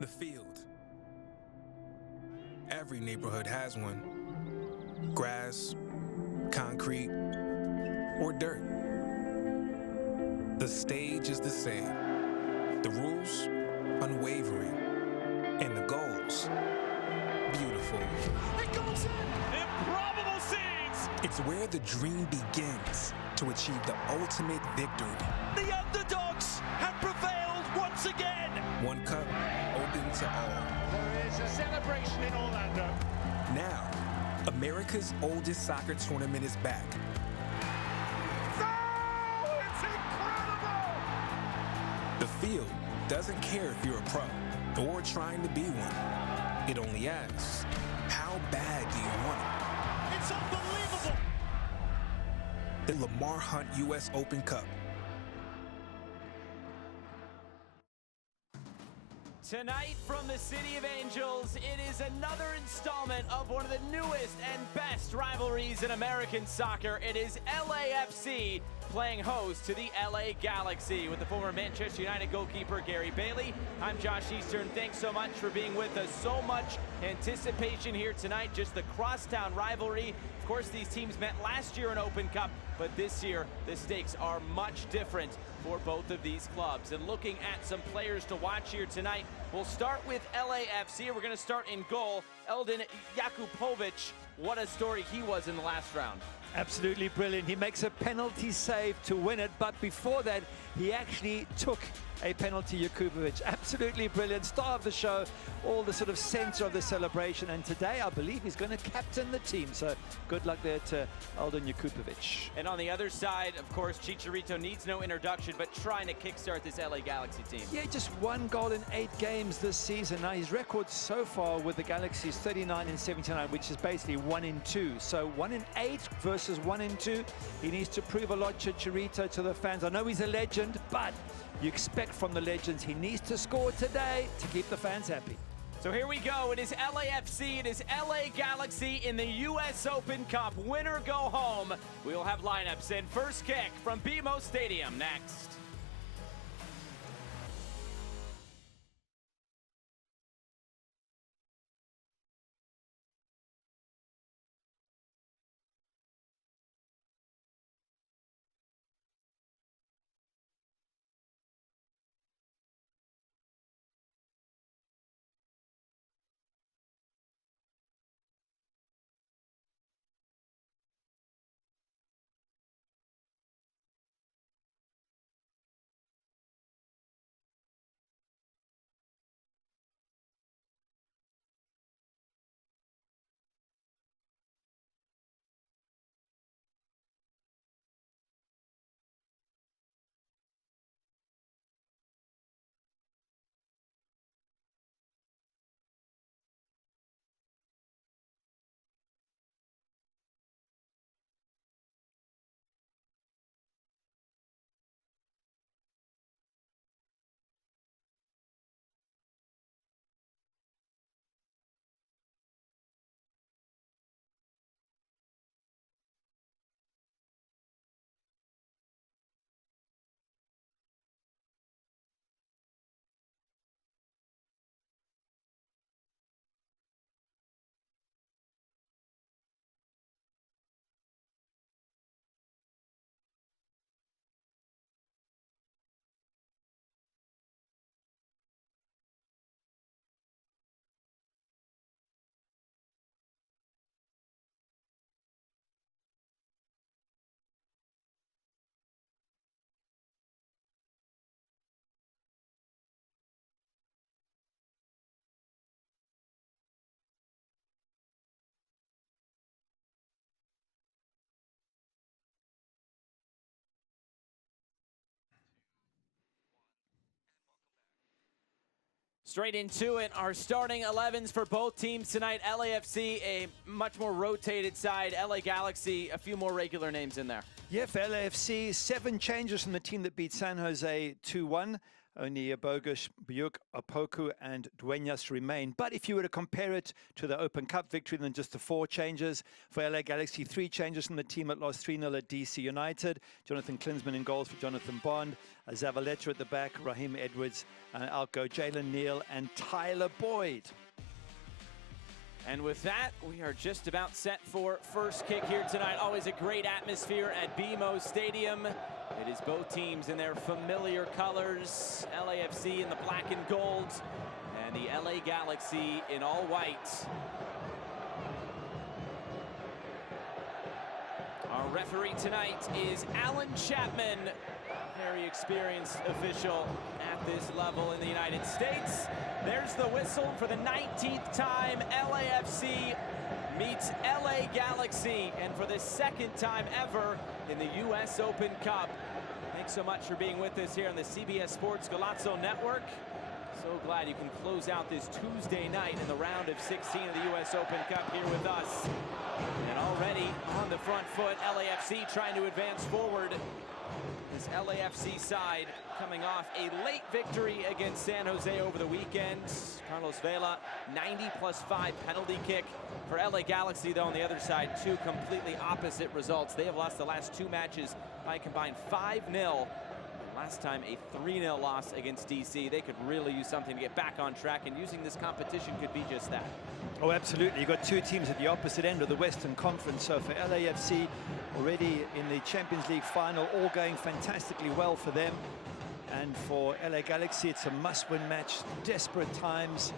The field. Every neighborhood has one. Grass, concrete, or dirt. The stage is the same. The rules, unwavering. And the goals, beautiful. It goes in! Improbable scenes! It's where the dream begins to achieve the ultimate victory. The underdogs have prevailed once again! One cup, open to all. There is a celebration in Orlando. Now, America's oldest soccer tournament is back. Oh, it's incredible! The field doesn't care if you're a pro or trying to be one. It only asks, how bad do you want it? It's unbelievable! The Lamar Hunt U.S. Open Cup. Tonight from the City of Angels, it is another installment of one of the newest and best rivalries in American soccer. It is LAFC playing host to the LA Galaxy with the former Manchester United goalkeeper Gary Bailey. I'm Josh Eastern. Thanks so much for being with us. So much anticipation here tonight, just the crosstown rivalry. Of course, these teams met last year in Open Cup, but this year the stakes are much different for both of these clubs. And looking at some players to watch here tonight, we'll start with LAFC. We're going to start in goal. Eldin Jakupovic, what a story he was in the last round. Absolutely brilliant. He makes a penalty save to win it, but before that, he actually took a penalty, Jakupovic. Absolutely brilliant. Star of the show, all the sort of center of the celebration. And today, I believe he's going to captain the team. So good luck there to Eldin Jakupovic. And on the other side, of course, Chicharito needs no introduction, but trying to kickstart this LA Galaxy team. Yeah, just 1 goal in 8 games this season. Now, his record so far with the Galaxy is 39 in 79, which is basically 1 in 2. So 1 in 8 versus 1 in 2. He needs to prove a lot, Chicharito, to the fans. I know he's a legend, but you expect from the legends he needs to score today to keep the fans happy. So here we go. It is LAFC. It is LA Galaxy in the U.S. Open Cup. Winner go home. We will have lineups and first kick from BMO Stadium next. Straight into it, our starting 11s for both teams tonight. LAFC, a much more rotated side. LA Galaxy, a few more regular names in there. Yeah, for LAFC, 7 changes from the team that beat San Jose 2-1. Only Bogusz, Buyuk, Opoku, and Dueñas remain. But if you were to compare it to the Open Cup victory, then just the 4 changes. For LA Galaxy, 3 changes from the team that lost 3-0 at DC United. Jonathan Klinsmann in goals for Jonathan Bond. Zavaleta at the back, Raheem Edwards, out go Jalen Neal and Tyler Boyd. And with that, we are just about set for first kick here tonight. Always a great atmosphere at BMO Stadium. It is both teams in their familiar colors. LAFC in the black and gold, and the LA Galaxy in all white. Our referee tonight is Alan Chapman, very experienced official at this level in the United States. There's the whistle for the 19th time LAFC meets LA Galaxy, and for the 2nd time ever in the US Open Cup. Thanks so much for being with us here on the CBS Sports Golazo Network. So glad you can close out this Tuesday night in the round of 16 of the US Open Cup here with us. And already on the front foot, LAFC trying to advance forward. This LAFC side coming off a late victory against San Jose over the weekend. Carlos Vela, 90+5 penalty kick. For LA Galaxy, though, on the other side, 2 completely opposite results. They have lost the last 2 matches by a combined 5-0. Last time, a 3-0 loss against DC. They could really use something to get back on track, and using this competition could be just that. Oh, absolutely. You've got 2 teams at the opposite end of the Western Conference. So for LAFC, already in the Champions League final, all going fantastically well for them. And for LA Galaxy, it's a must-win match, desperate times.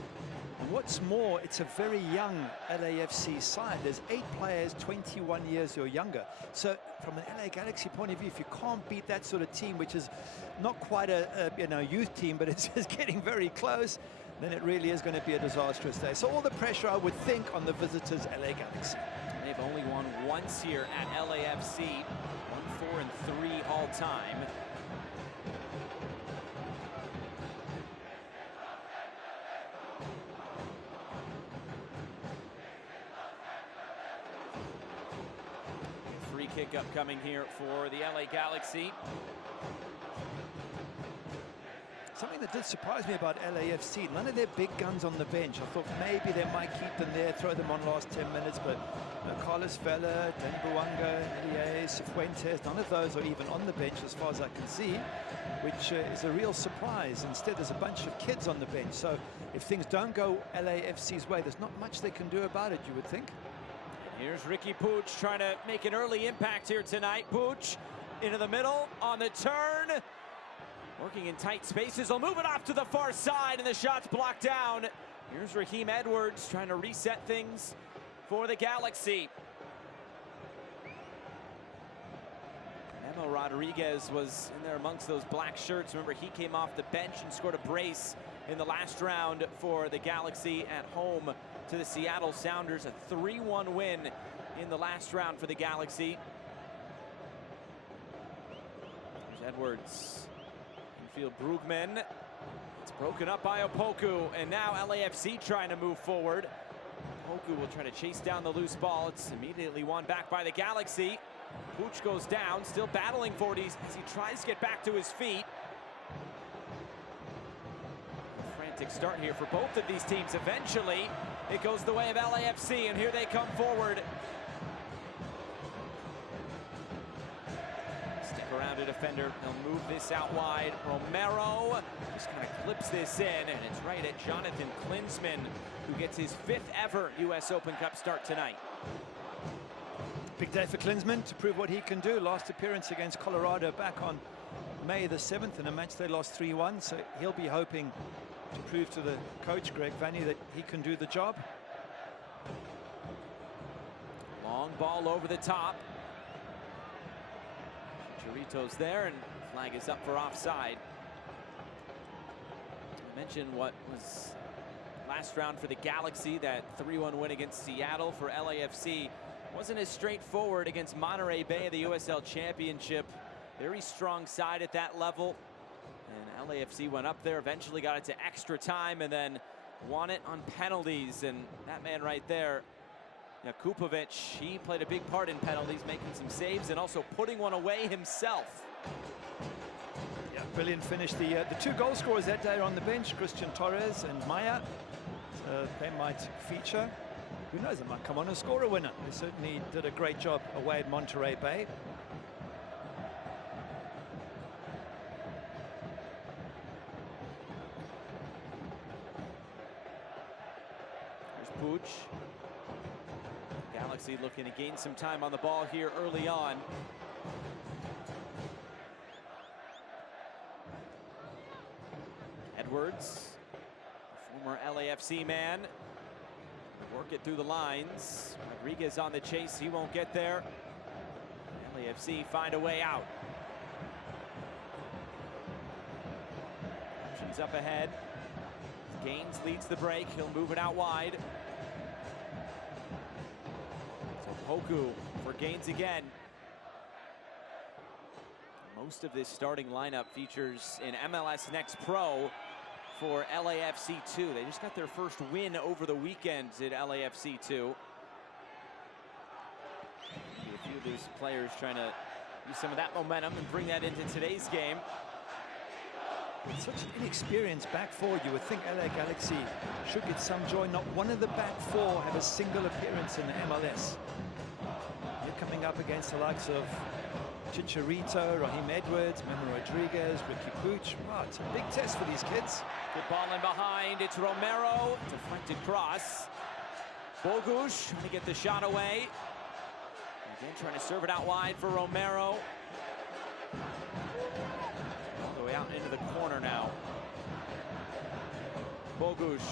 And what's more, it's a very young LAFC side. There's 8 players 21 years or younger. So from an LA Galaxy point of view, if you can't beat that sort of team, which is not quite a youth team, but it's just getting very close, then it really is going to be a disastrous day. So all the pressure, I would think, on the visitors, LA Galaxy. They've only won once here at LAFC, 1-4-3 all time. Free kick upcoming here for the LA Galaxy. Something that did surprise me about LAFC, none of their big guns on the bench. I thought maybe they might keep them there, throw them on last 10 minutes, but Carlos Vela, Dan Buanga, Elias, Fuentes, none of those are even on the bench as far as I can see, which is a real surprise. Instead, there's a bunch of kids on the bench. So if things don't go LAFC's way, there's not much they can do about it, you would think. Here's Ricky Puig trying to make an early impact here tonight. Puig into the middle, on the turn. Working in tight spaces, he'll move it off to the far side, and the shot's blocked down. Here's Raheem Edwards trying to reset things for the Galaxy. Memo Rodriguez was in there amongst those black shirts. Remember, he came off the bench and scored a brace in the last round for the Galaxy at home to the Seattle Sounders. A 3-1 win in the last round for the Galaxy. There's Edwards. Infield Brugman. It's broken up by Opoku, and now LAFC trying to move forward. Opoku will try to chase down the loose ball. It's immediately won back by the Galaxy. Puig goes down, still battling for it as he tries to get back to his feet. A frantic start here for both of these teams. Eventually, it goes the way of LAFC, and here they come forward. Around a defender, they'll move this out wide. Romero just kind of clips this in, and it's right at Jonathan Klinsmann, who gets his 5th ever US Open Cup start tonight. Big day for Klinsmann to prove what he can do. Last appearance against Colorado back on May the 7th in a match they lost 3-1, so he'll be hoping to prove to the coach, Greg Vanney, that he can do the job. Long ball over the top. Chicharito's there, and flag is up for offside. I mentioned what was last round for the Galaxy, that 3-1 win against Seattle. For LAFC, wasn't as straightforward against Monterey Bay of the USL Championship. Very strong side at that level. And LAFC went up there, eventually got it to extra time, and then won it on penalties. And that man right there, Jakupovic, he played a big part in penalties, making some saves and also putting one away himself. Yeah, Brilliant finish. The two goal scorers that day are on the bench, Christian Torres and Maya. They might feature. Who knows, they might come on and score a winner. They certainly did a great job away at Monterey Bay. There's Puig. Galaxy looking to gain some time on the ball here early on. Edwards, former LAFC man, work it through the lines. Rodriguez on the chase, he won't get there. LAFC find a way out. Options up ahead. Gaines leads the break, he'll move it out wide. So Poku for Gaines again. Most of this starting lineup features an MLS Next Pro for LAFC 2. They just got their first win over the weekend at LAFC 2. A few of these players trying to use some of that momentum and bring that into today's game. With such an inexperienced back four, you would think LA Galaxy should get some joy. Not one of the back four have a single appearance in the MLS. You're coming up against the likes of Chicharito, Raheem Edwards, Memo Rodriguez, Ricky Puig. Wow, it's a big test for these kids. Good ball in behind, it's Romero, deflected cross. Bogusz trying to get the shot away. Again, trying to serve it out wide for Romero. All the way out into the corner now. Bogusz.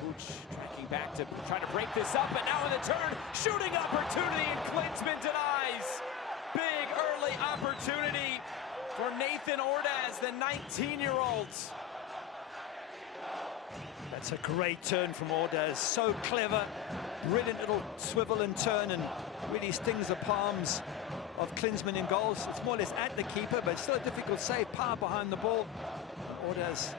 Puig tracking back to try to break this up, but now in the turn, shooting opportunity, and Klinsmann denies. Big early opportunity for Nathan Ordaz, the 19-year-old. That's a great turn from Ordaz. So clever, brilliant little swivel and turn, and really stings the palms of Klinsmann in goals. It's more or less at the keeper, but still a difficult save. Power behind the ball. Ordaz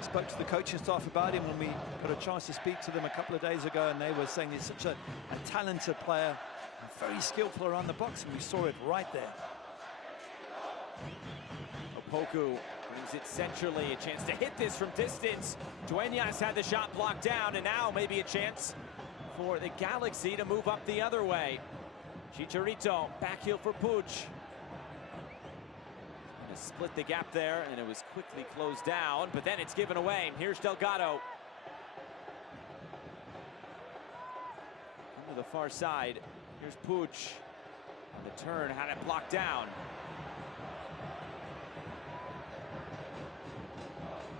spoke to the coaching staff about him when we got a chance to speak to them a couple of days ago, and they were saying he's such a talented player, very skillful around the box, and we saw it right there. Opoku brings it centrally, a chance to hit this from distance. Duenas had the shot blocked down, and now maybe a chance for the Galaxy to move up the other way. Chicharito, back heel for Puig. To split the gap there, and it was quickly closed down, but then it's given away. Here's Delgado. Come to the far side. Here's Puig. On the turn, had it blocked down.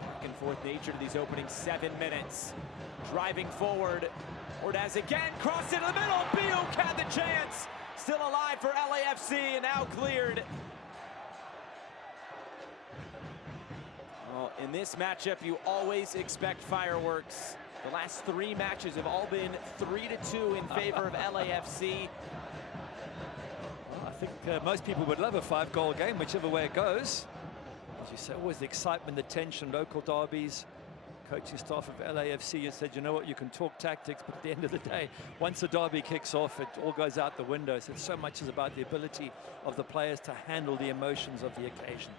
Back and forth nature to these opening 7 minutes. Driving forward. Ordaz again, crossed into the middle. Biuk had the chance. Still alive for LAFC, and now cleared. Well, in this matchup, you always expect fireworks. The last 3 matches have all been 3-2 in favor of LAFC. Well, I think most people would love a 5-goal game, whichever way it goes. As you say, always the excitement, the tension, local derbies. Coaching staff of LAFC has said, you know what, you can talk tactics, but at the end of the day, once the derby kicks off, it all goes out the window. So much is about the ability of the players to handle the emotions of the occasion.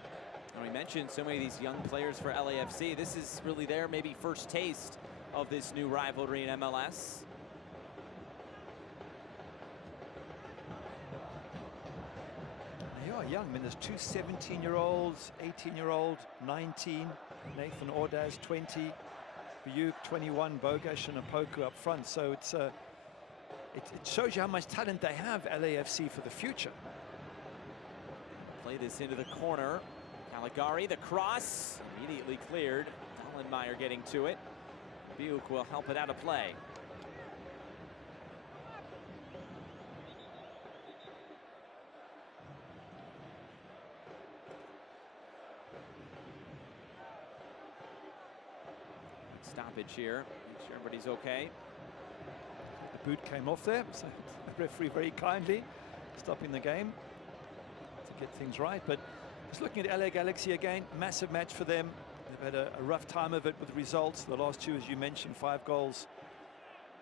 We mentioned so many of these young players for LAFC. This is really their maybe first taste of this new rivalry in MLS. They are young. I mean, there's 2 17-year-olds, 18-year-old, 19, Nathan Ordaz, 20, Biuk, 21, Bogusz and Opoku up front. So it's it shows you how much talent they have, LAFC, for the future. Play this into the corner. Caligari, the cross, immediately cleared. Dallenmeyer getting to it. Biuk will help it out of play. Stoppage here. Make sure everybody's okay. The boot came off there, so the referee very kindly stopping the game to get things right. But just looking at LA Galaxy again, massive match for them. They've had a rough time of it with results. The last 2, as you mentioned, 5 goals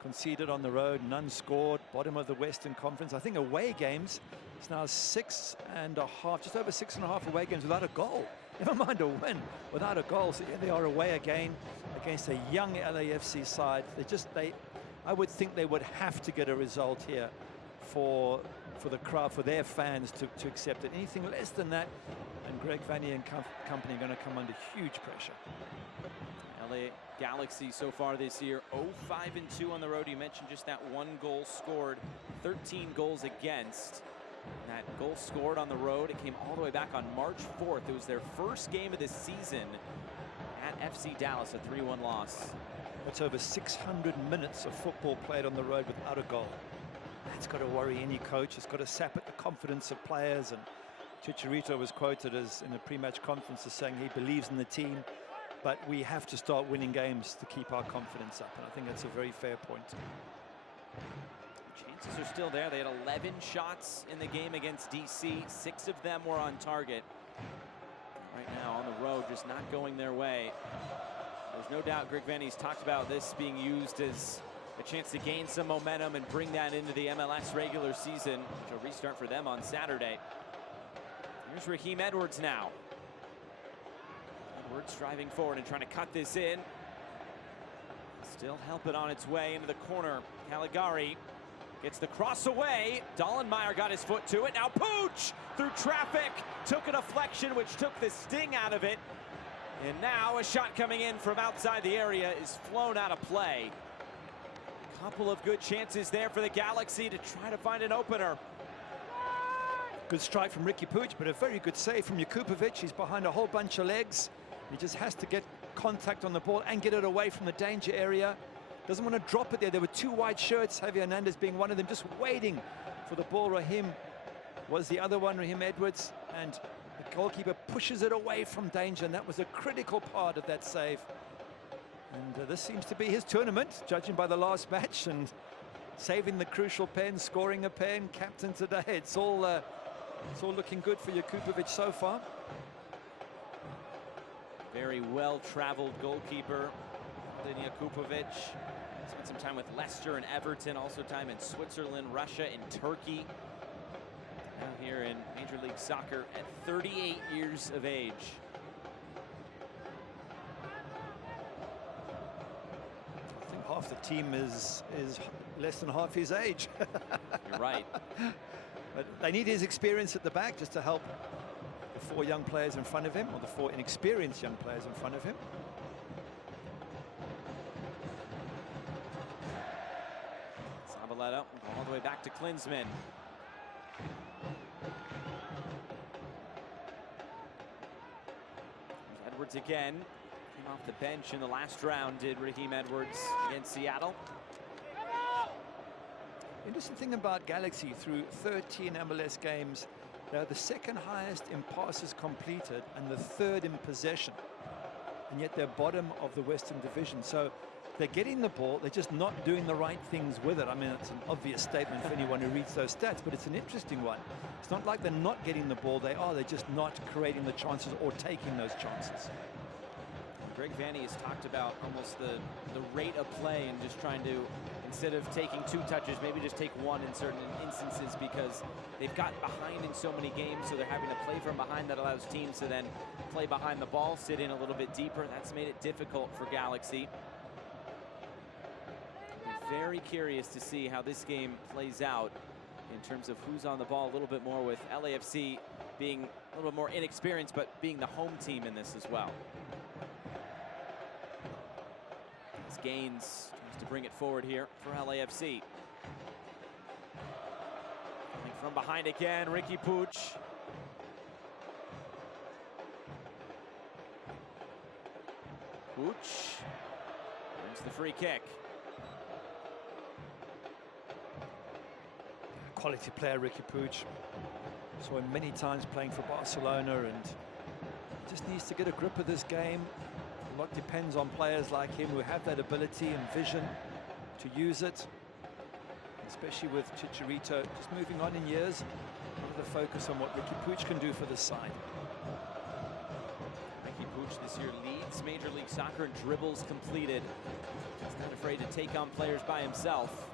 conceded on the road, none scored, bottom of the Western Conference. I think away games, it's now 6.5, just over 6.5 away games without a goal. Never mind a win, without a goal. So yeah, they are away again against a young LAFC side. I would think they would have to get a result here for the crowd, for their fans to accept it. Anything less than that, and Greg Vanney and company are going to come under huge pressure. LA Galaxy so far this year, 0-5-2 on the road. You mentioned just that one goal scored, 13 goals against. And that goal scored on the road, it came all the way back on March 4th. It was their first game of the season at FC Dallas, a 3-1 loss. That's over 600 minutes of football played on the road without a goal. That's got to worry any coach. It's got to sap at the confidence of players. And Chicharito was quoted as in a pre-match conference as saying he believes in the team, but we have to start winning games to keep our confidence up. And I think that's a very fair point. Chances are still there. They had 11 shots in the game against DC. 6 of them were on target. Right now on the road, just not going their way. There's no doubt Greg Vanney's talked about this being used as a chance to gain some momentum and bring that into the MLS regular season, which will restart for them on Saturday. Here's Raheem Edwards now. Edwards driving forward and trying to cut this in. Still help it on its way into the corner. Caligari gets the cross away. Dollenmeyer got his foot to it. Now Pooch through traffic took a deflection which took the sting out of it. And now a shot coming in from outside the area is flown out of play. A couple of good chances there for the Galaxy to try to find an opener. Good strike from Ricky Pooch, but a very good save from Jakupovic. He's behind a whole bunch of legs. He just has to get contact on the ball and get it away from the danger area. Doesn't want to drop it there. There were 2 white shirts, Javier Hernandez being one of them, just waiting for the ball. Raheem was the other one, Raheem Edwards, and the goalkeeper pushes it away from danger, and that was a critical part of that save. And this seems to be his tournament, judging by the last match, and saving the crucial pen, scoring a pen, captain today. It's all looking good for Jakupovic so far. Very well-traveled goalkeeper, Jakupovic. Spent some time with Leicester and Everton, also time in Switzerland, Russia, and Turkey. Now here in Major League Soccer at 38 years of age. I think half the team is less than half his age. You're right. But they need his experience at the back just to help the 4 young players in front of him, or the 4 inexperienced young players in front of him. Zabaleta all the way back to Klinsmann. There's Edwards again. Came off the bench in the last round, did Raheem Edwards against Seattle. Interesting thing about Galaxy, through 13 MLS games, they're the 2nd highest in passes completed and the 3rd in possession. And yet they're bottom of the Western Division. So they're getting the ball, they're just not doing the right things with it. I mean, it's an obvious statement for anyone who reads those stats, but it's an interesting one. It's not like they're not getting the ball, they're just not creating the chances or taking those chances. Greg Vanney has talked about almost the rate of play and just trying to, instead of taking 2 touches, maybe just take 1 in certain instances, because they've gotten behind in so many games, so they're having to play from behind. That allows teams to then play behind the ball, sit in a little bit deeper. That's made it difficult for Galaxy. I'm very curious to see how this game plays out in terms of who's on the ball a little bit more, with LAFC being a little bit more inexperienced, but being the home team in this as well. As Gaines tries to bring it forward here for LAFC. Coming from behind again, Ricky Pooch. Pooch brings the free kick. Quality player, Ricky Pooch. Saw him many times playing for Barcelona, and just needs to get a grip of this game. A lot depends on players like him who have that ability and vision to use it, especially with Chicharito just moving on in years. The focus on what Ricky Pooch can do for the side. Ricky Pooch this year leads since Major League Soccer, dribbles completed. He's not afraid to take on players by himself.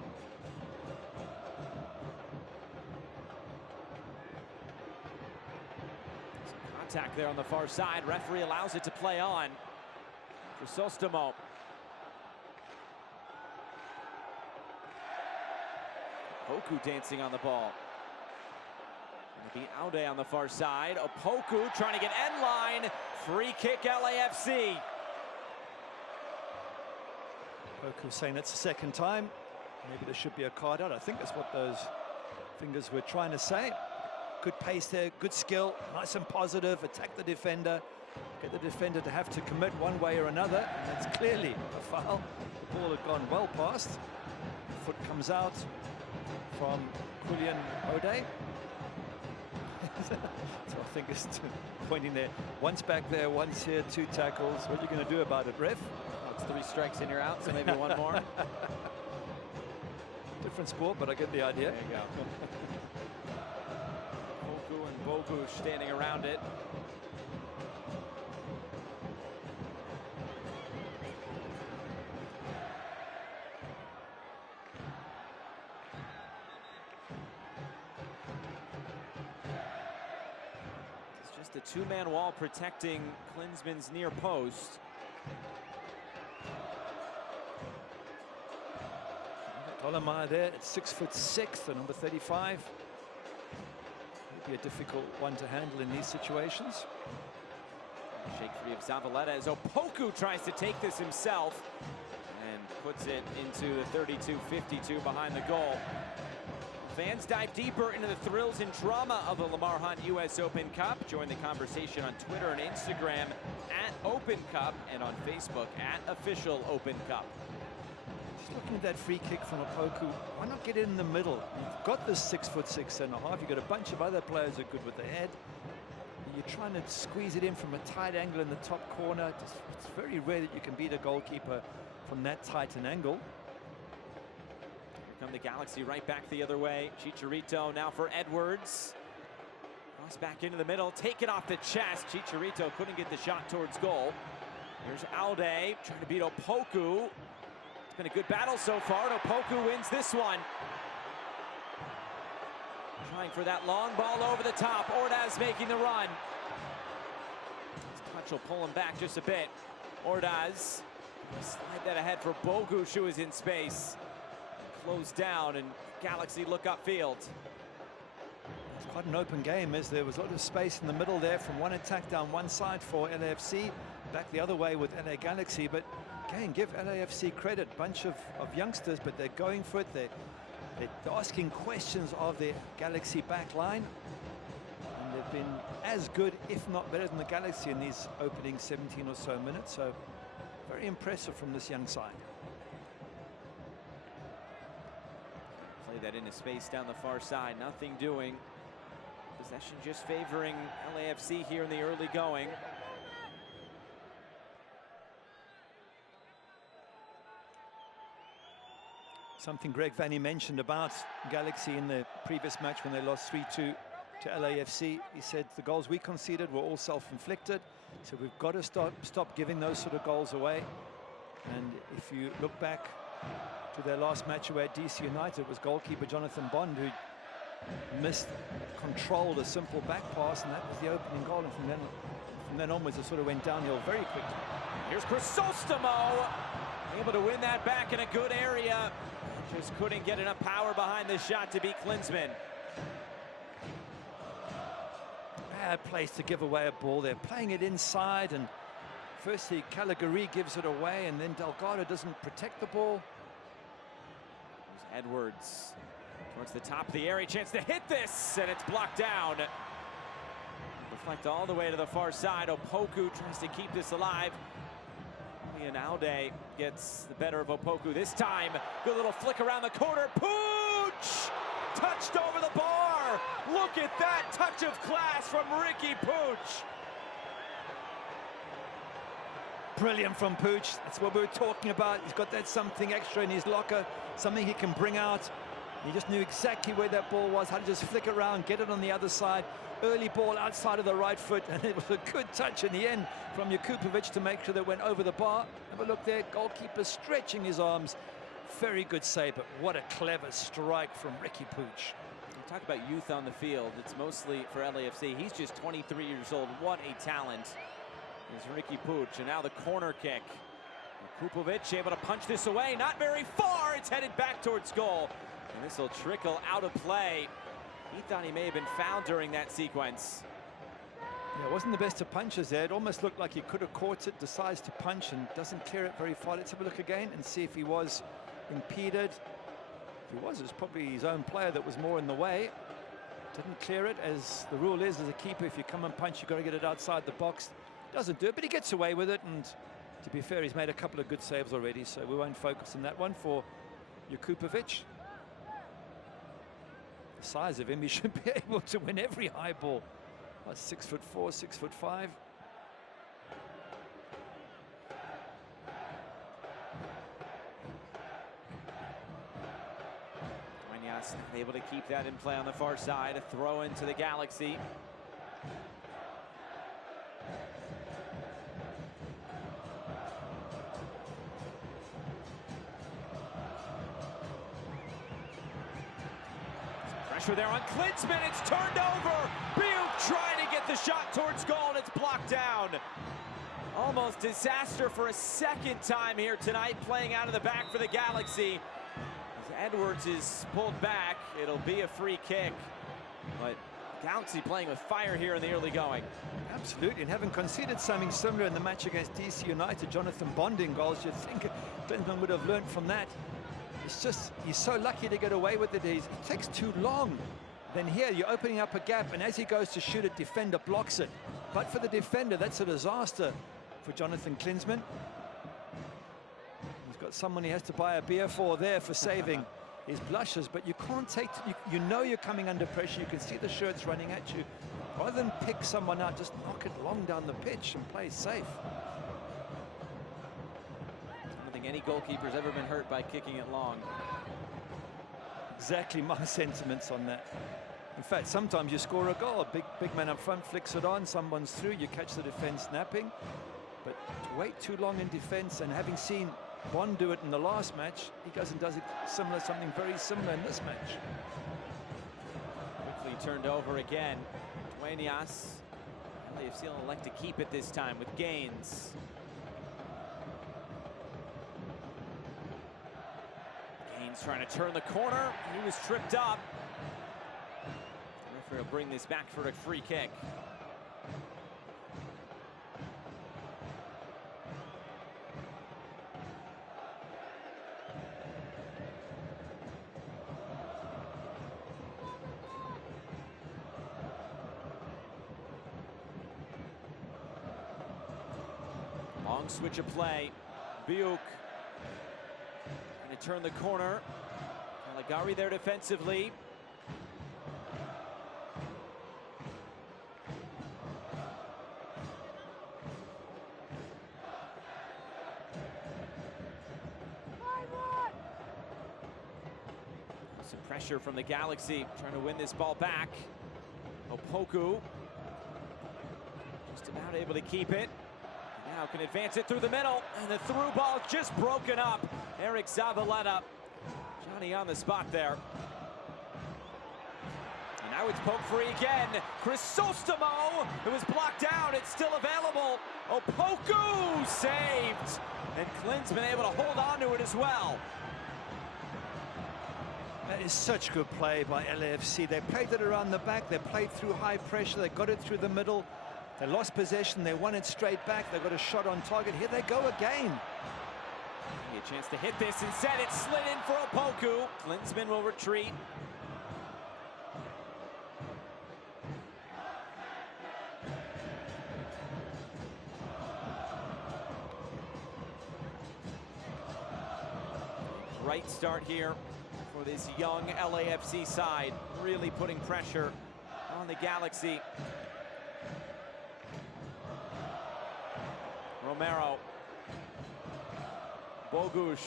Some contact there on the far side. Referee allows it to play on. Crisostomo. Opoku dancing on the ball. It'll be Aude on the far side. Opoku trying to get end line. Free kick, LAFC. Opoku saying that's the second time. Maybe there should be a card out. I think that's what those fingers were trying to say. Good pace there, good skill, nice and positive. Attack the defender. Get the defender to have to commit one way or another. And that's clearly a foul. The ball had gone well past. Foot comes out from Julian Aude. So I think it's pointing there. Once back there, once here, 2 tackles. What are you going to do about it, ref? Oh, it's 3 strikes and you're out, so maybe one more. Different sport, but I get the idea. There you go. Opoku and Bogusz standing around it. The 2-man wall protecting Klinsmann's near post. Lamar there at 6'6", the number 35. Maybe a difficult one to handle in these situations. Shake free of Zavaleta as Opoku tries to take this himself and puts it into the 32-52 behind the goal. Fans dive deeper into the thrills and drama of the Lamar Hunt US Open Cup. Join the conversation on Twitter and Instagram @OpenCup and on Facebook @OfficialOpenCup. Just looking at that free kick from Opoku, why not get in the middle? You've got this 6'6.5". You've got a bunch of other players who are good with the head. You're trying to squeeze it in from a tight angle in the top corner. It's very rare that you can beat a goalkeeper from that tight an angle. Come the Galaxy right back the other way. Chicharito now for Edwards. Cross back into the middle, take it off the chest. Chicharito couldn't get the shot towards goal. Here's Aude trying to beat Opoku. It's been a good battle so far, and Opoku wins this one. Trying for that long ball over the top. Ordaz making the run. His touch will pull him back just a bit. Ordaz slide that ahead for Bogusz, who is in space. Closed down, and Galaxy look upfield. It's quite an open game, as there was a lot of space in the middle there from one attack down one side for LAFC, back the other way with LA Galaxy. But again, give LAFC credit, bunch of youngsters, but they're going for it. They're asking questions of their Galaxy back line, and they've been as good, if not better, than the Galaxy in these opening 17 or so minutes. So very impressive from this young side. Play that into space down the far side, nothing doing. Possession just favoring LAFC here in the early going. Something Greg Vanney mentioned about Galaxy in the previous match when they lost 3-2 to LAFC. He said the goals we conceded were all self-inflicted, so we've got to stop giving those sort of goals away. And if you look back to their last match away at DC United, it was goalkeeper Jonathan Bond who controlled a simple back pass, and that was the opening goal. And from then onwards, it sort of went downhill very quickly. Here's Crisostomo, able to win that back in a good area. Just couldn't get enough power behind the shot to beat Klinsmann. Bad place to give away a ball. They're playing it inside, and firstly Caligari gives it away, and then Delgado doesn't protect the ball. There's Edwards towards the top of the area, chance to hit this, and it's blocked down. Reflect all the way to the far side. Opoku tries to keep this alive. And Aude gets the better of Opoku this time. Good little flick around the corner. Pooch! Touched over the bar. Look at that touch of class from Ricky Pooch. Brilliant from Pooch. That's what we were talking about. He's got that something extra in his locker, something he can bring out He just knew exactly where that ball was, how to just flick around, get it on the other side. Early ball outside of the right foot, and it was a good touch in the end from Jakupovic to make sure that it went over the bar. Have a look there, goalkeeper stretching his arms. Very good save, but what a clever strike from Ricky Puig. Talk about youth on the field. It's mostly for LAFC. He's just 23 years old. What a talent is Ricky Puig. And now the corner kick. Kupovic able to punch this away. Not very far. It's headed back towards goal. And this will trickle out of play. He thought he may have been fouled during that sequence. Yeah, it wasn't the best of punches there. It almost looked like he could have caught it, decides to punch and doesn't clear it very far. Let's have a look again and see if he was impeded. If he was, it was probably his own player that was more in the way. Didn't clear it, as the rule is, as a keeper, if you come and punch, you've got to get it outside the box. Doesn't do it, but he gets away with it, and to be fair, he's made a couple of good saves already, so we won't focus on that one for Jakupovic. The size of him, he should be able to win every high ball. What, 6'4", 6'5". Able to keep that in play on the far side. A throw into the Galaxy. Pressure there on Klinsmann. It's turned over. Buick trying to get the shot towards goal, and it's blocked down. Almost disaster for a second time here tonight, playing out of the back for the Galaxy. Edwards is pulled back. It'll be a free kick, but Galaxy playing with fire here in the early going. Absolutely, and having conceded something similar in the match against DC United, Jonathan Bonding goals, you'd think Klinsmann would have learned from that. It's just, he's so lucky to get away with it. It takes too long. Then here, you're opening up a gap, and as he goes to shoot it, defender blocks it. But for the defender, that's a disaster for Jonathan Klinsmann. Got someone he has to buy a beer for there for saving his blushes, but you can't take, you know you're coming under pressure, you can see the shirts running at you. Rather than pick someone out, just knock it long down the pitch and play safe. I don't think any goalkeeper's ever been hurt by kicking it long. Exactly my sentiments on that. In fact, sometimes you score a goal, big man up front flicks it on, someone's through, you catch the defense snapping, but to wait too long in defense, and having seen Bond do it in the last match, he goes and does it something very similar in this match. Quickly turned over again. Dueñas. LAFC will elect to keep it this time with Gaines. Gaines trying to turn the corner. He was tripped up. The referee will bring this back for a free kick. Long switch of play. Buick going to turn the corner. Caligari there defensively. Some pressure from the Galaxy, trying to win this ball back. Opoku just about able to keep it. Now can advance it through the middle, and the through ball just broken up. Eric Zavaleta, Johnny on the spot there. And now it's poke free again. Crisostomo, it was blocked out, it's still available. Opoku saved, and Klinsmann able to hold on to it as well. That is such good play by LAFC. They played it around the back, they played through high pressure, they got it through the middle. They lost possession, they won it straight back, they got a shot on target. Here they go again. A chance to hit this, instead it slid in for Opoku. Klinsmann will retreat. Right start here for this young LAFC side, really putting pressure on the Galaxy. Romero, Bogusz,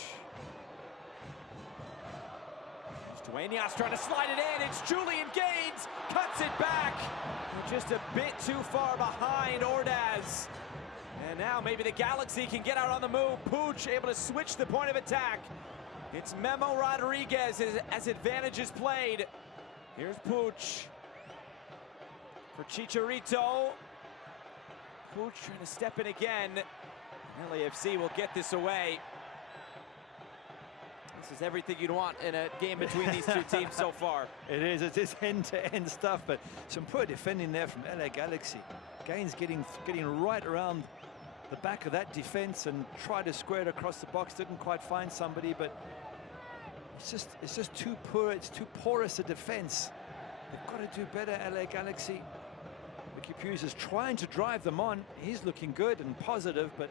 to Dueñas trying to slide it in. It's Julian Gaines. Cuts it back. Just a bit too far behind Ordaz. And now maybe the Galaxy can get out on the move. Puig able to switch the point of attack. It's Memo Rodriguez as advantage is played. Here's Puig for Chicharito. Puig trying to step in again. LAFC will get this away. This is everything you'd want in a game between these two teams so far. It is. It's end-to-end stuff, but some poor defending there from LA Galaxy. Gaines getting right around the back of that defense and tried to square it across the box. Didn't quite find somebody, but it's just too poor. It's too porous a defense. They've got to do better, LA Galaxy. Ricky Puig is trying to drive them on. He's looking good and positive, but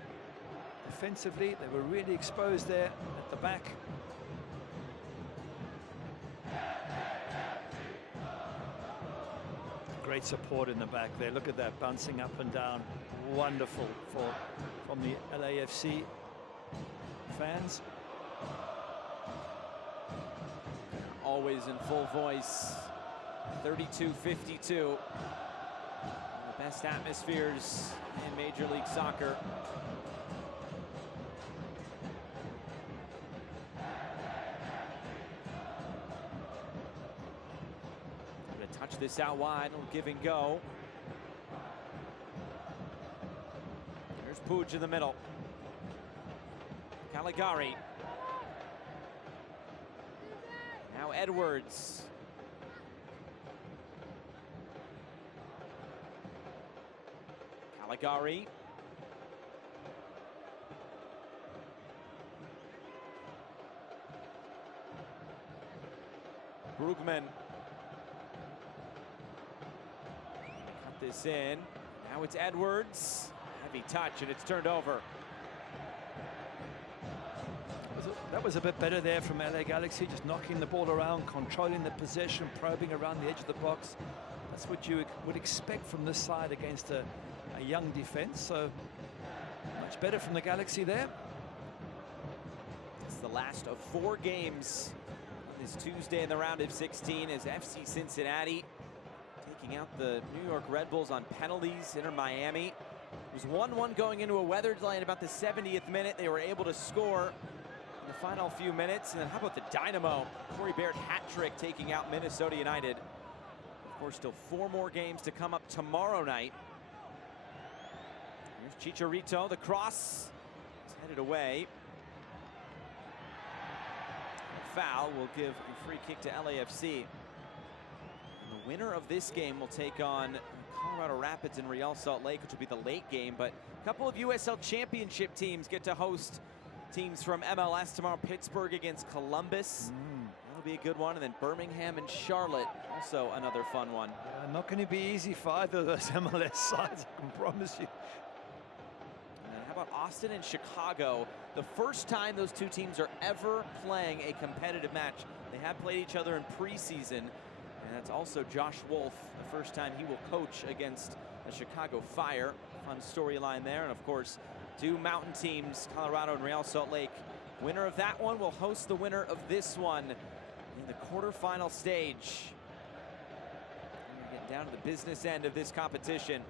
defensively, they were really exposed there at the back. Great support in the back there. Look at that, bouncing up and down. Wonderful from the LAFC fans. Always in full voice. 32-52. The best atmospheres in Major League Soccer. Touch this out wide, little give and go. There's Puig in the middle. Caligari. Now Edwards. Caligari. Brugman. This in. Now it's Edwards. Heavy touch, and it's turned over. That was a bit better there from LA Galaxy, just knocking the ball around, controlling the possession, probing around the edge of the box. That's what you would expect from this side against a young defense. So much better from the Galaxy there. It's the last of 4 games this Tuesday in the round of 16 as FC Cincinnati taking out the New York Red Bulls on penalties. Inter Miami. It was 1-1 going into a weather delay in about the 70th minute. They were able to score in the final few minutes. And then how about the Dynamo? Corey Barrett hat trick taking out Minnesota United. Of course, still 4 more games to come up tomorrow night. Here's Chicharito. The cross is headed away. Foul will give a free kick to LAFC. The winner of this game will take on Colorado Rapids and Real Salt Lake, which will be the late game. But a couple of USL Championship teams get to host teams from MLS tomorrow. Pittsburgh against Columbus. That'll be a good one. And then Birmingham and Charlotte, also another fun one. Yeah, not going to be easy for either of those MLS sides, I can promise you. And how about Austin and Chicago? The first time those two teams are ever playing a competitive match. They have played each other in preseason. And that's also Josh Wolf, the first time he will coach against the Chicago Fire. Fun storyline there. And of course, 2 mountain teams, Colorado and Real Salt Lake. Winner of that one will host the winner of this one in the quarterfinal stage. And we're getting down to the business end of this competition.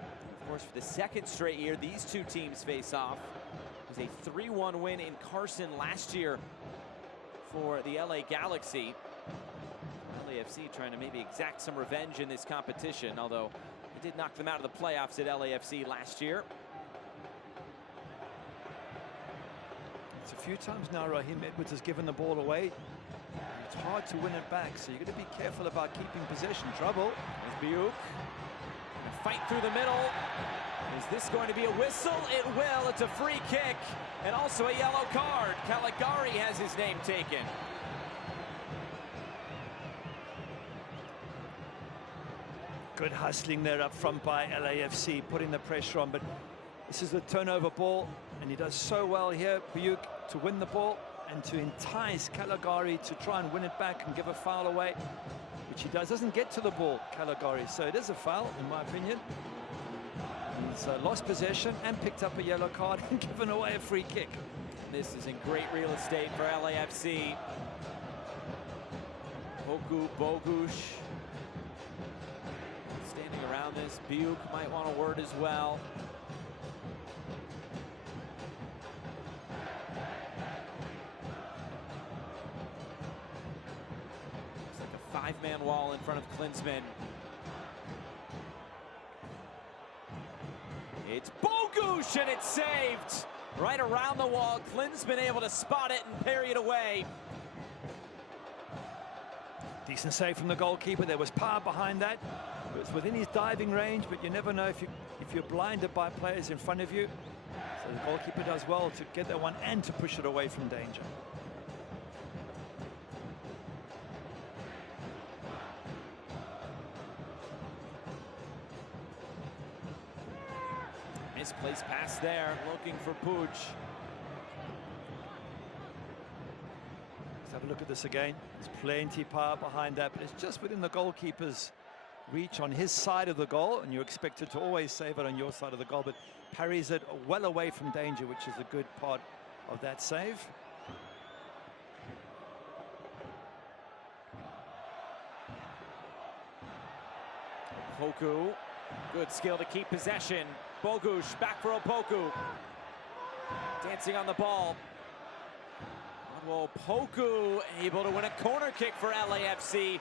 And of course, for the 2nd straight year, these 2 teams face off. It was a 3-1 win in Carson last year for the LA Galaxy. LAFC trying to maybe exact some revenge in this competition, although it did knock them out of the playoffs at LAFC last year. It's a few times now Raheem Edwards has given the ball away. It's hard to win it back, so you've got to be careful about keeping possession. Trouble. There's Biuk. Fight through the middle. Is this going to be a whistle? It will. It's a free kick and also a yellow card. Caligari has his name taken. Good hustling there up front by LAFC, putting the pressure on, but this is a turnover ball, and he does so well here, Biuk, to win the ball and to entice Caligari to try and win it back and give a foul away, which he does. Doesn't get to the ball, Caligari, so it is a foul, in my opinion. He's lost possession and picked up a yellow card and given away a free kick. This is in great real estate for LAFC. Poku, Bogusz standing around this. Biuk might want a word as well. Looks like a five-man wall in front of Klinsmann. It's Bogusz, and it's saved! Right around the wall. Klinsmann able to spot it and parry it away. Decent save from the goalkeeper. There was power behind that. It was within his diving range, but you never know if you're blinded by players in front of you. So the goalkeeper does well to get that one and to push it away from danger. Misplaced pass there, looking for Puig. Let's have a look at this again. There's plenty of power behind that, but it's just within the goalkeeper's reach on his side of the goal, and you're expected to always save it on your side of the goal, but parries it well away from danger, which is a good part of that save. Poku, good skill to keep possession. Bogusz back for Opoku. Dancing on the ball. Well, Poku able to win a corner kick for LAFC.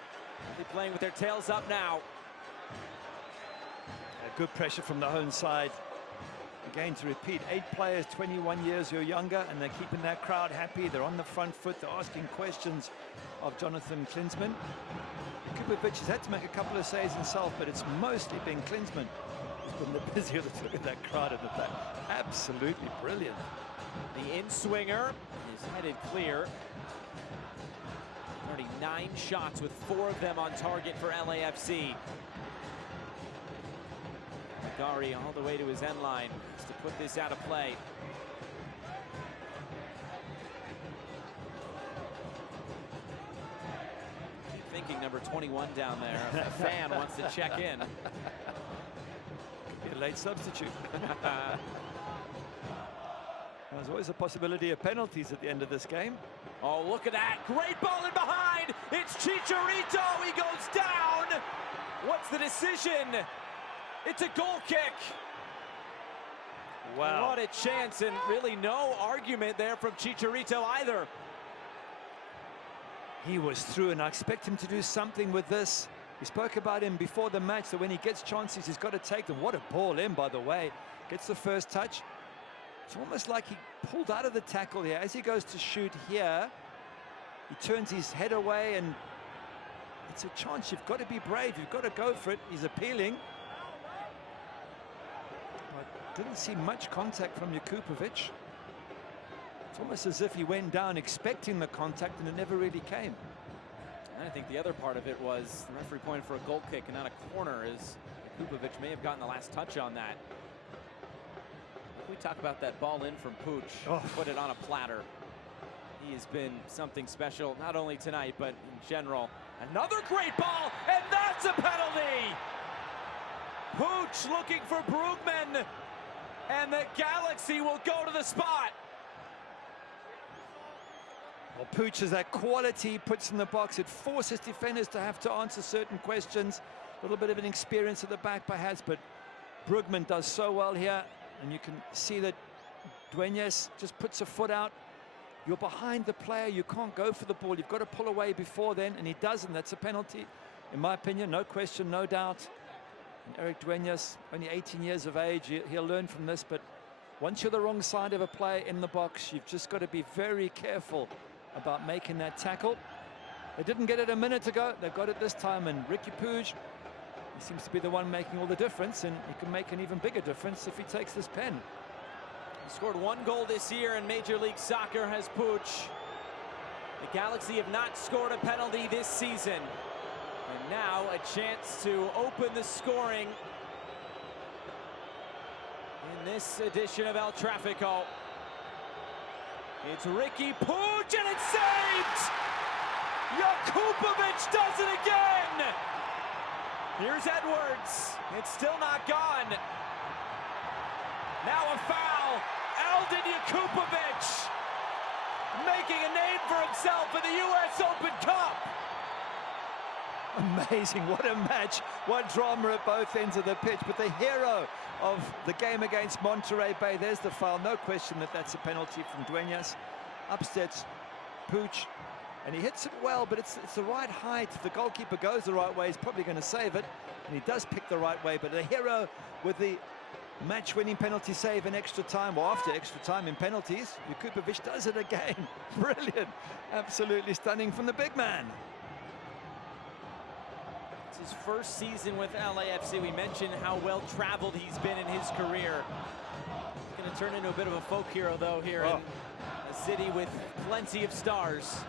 They're playing with their tails up now. Good pressure from the home side. Again, to repeat, 8 players 21 years or younger, and they're keeping that crowd happy. They're on the front foot. They're asking questions of Jonathan Klinsmann. Kupovic has had to make a couple of saves himself, but it's mostly been Klinsmann who's been the busier. Look at that crowd at the back. Absolutely brilliant. The in-swinger is headed clear. Already 9 shots with 4 of them on target for LAFC. Gary all the way to his end line to put this out of play. Keep thinking number 21 down there. A fan wants to check in. Be a late substitute. There's always a possibility of penalties at the end of this game. Oh, look at that. Great ball in behind. It's Chicharito. He goes down. What's the decision? It's a goal kick. Wow. What a chance, and really no argument there from Chicharito either. He was through, and I expect him to do something with this. We spoke about him before the match, that when he gets chances, he's got to take them. What a ball in, by the way. Gets the first touch. It's almost like he pulled out of the tackle here. As he goes to shoot here, he turns his head away, and it's a chance. You've got to be brave. You've got to go for it. He's appealing. Didn't see much contact from Kupovic. It's almost as if he went down expecting the contact and it never really came. And I think the other part of it was the referee pointed for a goal kick and not a corner, as Kupovic may have gotten the last touch on that. We talk about that ball in from Puig, put it on a platter. He has been something special, not only tonight, but in general. Another great ball, and that's a penalty! Puig looking for Brugman, and the Galaxy will go to the spot. Well, Puig has that quality he puts in the box. It forces defenders to have to answer certain questions. A little bit of an experience at the back perhaps, but Brugman does so well here. And you can see that Dueñas just puts a foot out. You're behind the player. You can't go for the ball. You've got to pull away before then, and he doesn't. That's a penalty, in my opinion. No question, no doubt. And Eric Dueñas, only 18 years of age, he'll learn from this. But once you're the wrong side of a player in the box, you've just got to be very careful about making that tackle. They didn't get it a minute ago. They got it this time, and Riqui Puig, he seems to be the one making all the difference, and he can make an even bigger difference if he takes this pen. He scored 1 goal this year in Major League Soccer, has Puig. The Galaxy have not scored a penalty this season. And now a chance to open the scoring in this edition of El Tráfico. It's Riqui Puig, and it's saved! Kupovic does it again! Here's Edwards. It's still not gone. Now a foul. Eldin Kupovic making a name for himself in the U.S. Open Cup. Amazing, what a match, what drama at both ends of the pitch. But the hero of the game against Monterey Bay, there's the foul. No question that that's a penalty from Dueñas. Upsets Pooch, and he hits it well, but it's the right height. If the goalkeeper goes the right way, he's probably going to save it, and he does pick the right way. But the hero with the match-winning penalty save in extra time, or after extra time in penalties, Jakubovic does it again. Brilliant, absolutely stunning from the big man. It's his first season with LAFC. We mentioned how well-traveled he's been in his career. He's going to turn into a bit of a folk hero, though, here in a city with plenty of stars.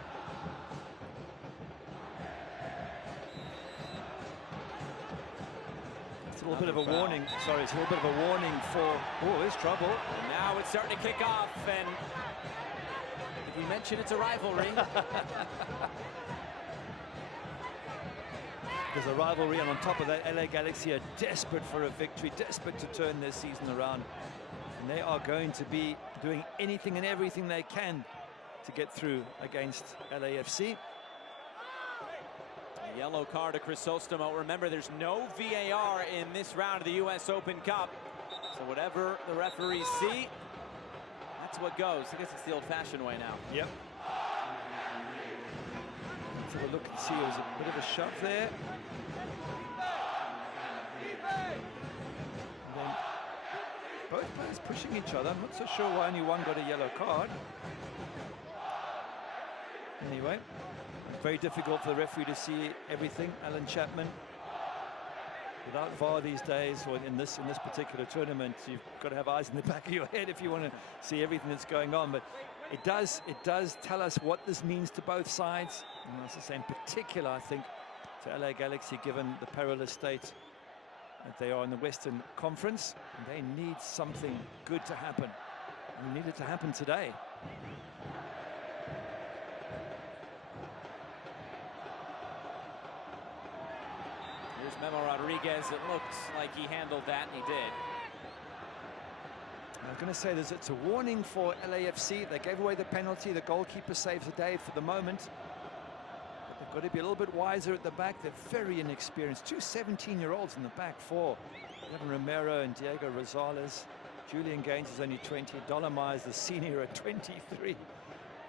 It's a little bit of a warning. Sorry, it's a little bit of a warning for. Oh, there's trouble. And now it's starting to kick off, and did we mention it's a rivalry? There's a rivalry, and on top of that, LA Galaxy are desperate for a victory, desperate to turn their season around. And they are going to be doing anything and everything they can to get through against LAFC. A yellow card to Crisostomo. Remember, there's no VAR in this round of the US Open Cup. So whatever the referees see, that's what goes. I guess it's the old-fashioned way now. Yep. Let's have a look and see. It was a bit of a shove there. And then both players pushing each other. I'm not so sure why only one got a yellow card. Anyway, very difficult for the referee to see everything. Alan Chapman, without VAR these days, or in this particular tournament, you've got to have eyes in the back of your head if you want to see everything that's going on. But it does tell us what this means to both sides. And that's the same, particular, I think, to LA Galaxy, given the perilous state that they are in the Western Conference. And they need something good to happen. And they need it to happen today. Here's Memo Rodriguez. It looked like he handled that, and he did. I was going to say, it's a warning for LAFC. They gave away the penalty. The goalkeeper saves the day for the moment. But they've got to be a little bit wiser at the back. They're very inexperienced. Two 17-year-olds in the back four. Evan Romero and Diego Rosales. Julian Gaines is only 20. Dolomar is the senior at 23.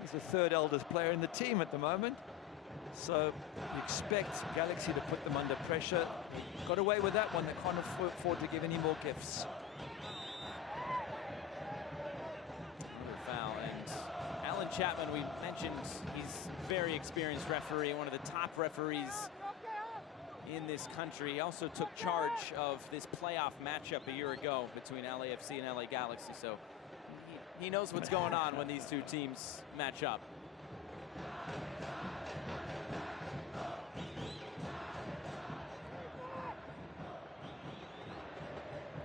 He's the third eldest player in the team at the moment. So you expect Galaxy to put them under pressure. Got away with that one. They can't afford to give any more gifts. Foul, and Alan Chapman, we mentioned, he's a very experienced referee, one of the top referees in this country. He also took charge of this playoff matchup a year ago between LAFC and LA Galaxy, so he knows what's going on when these two teams match up.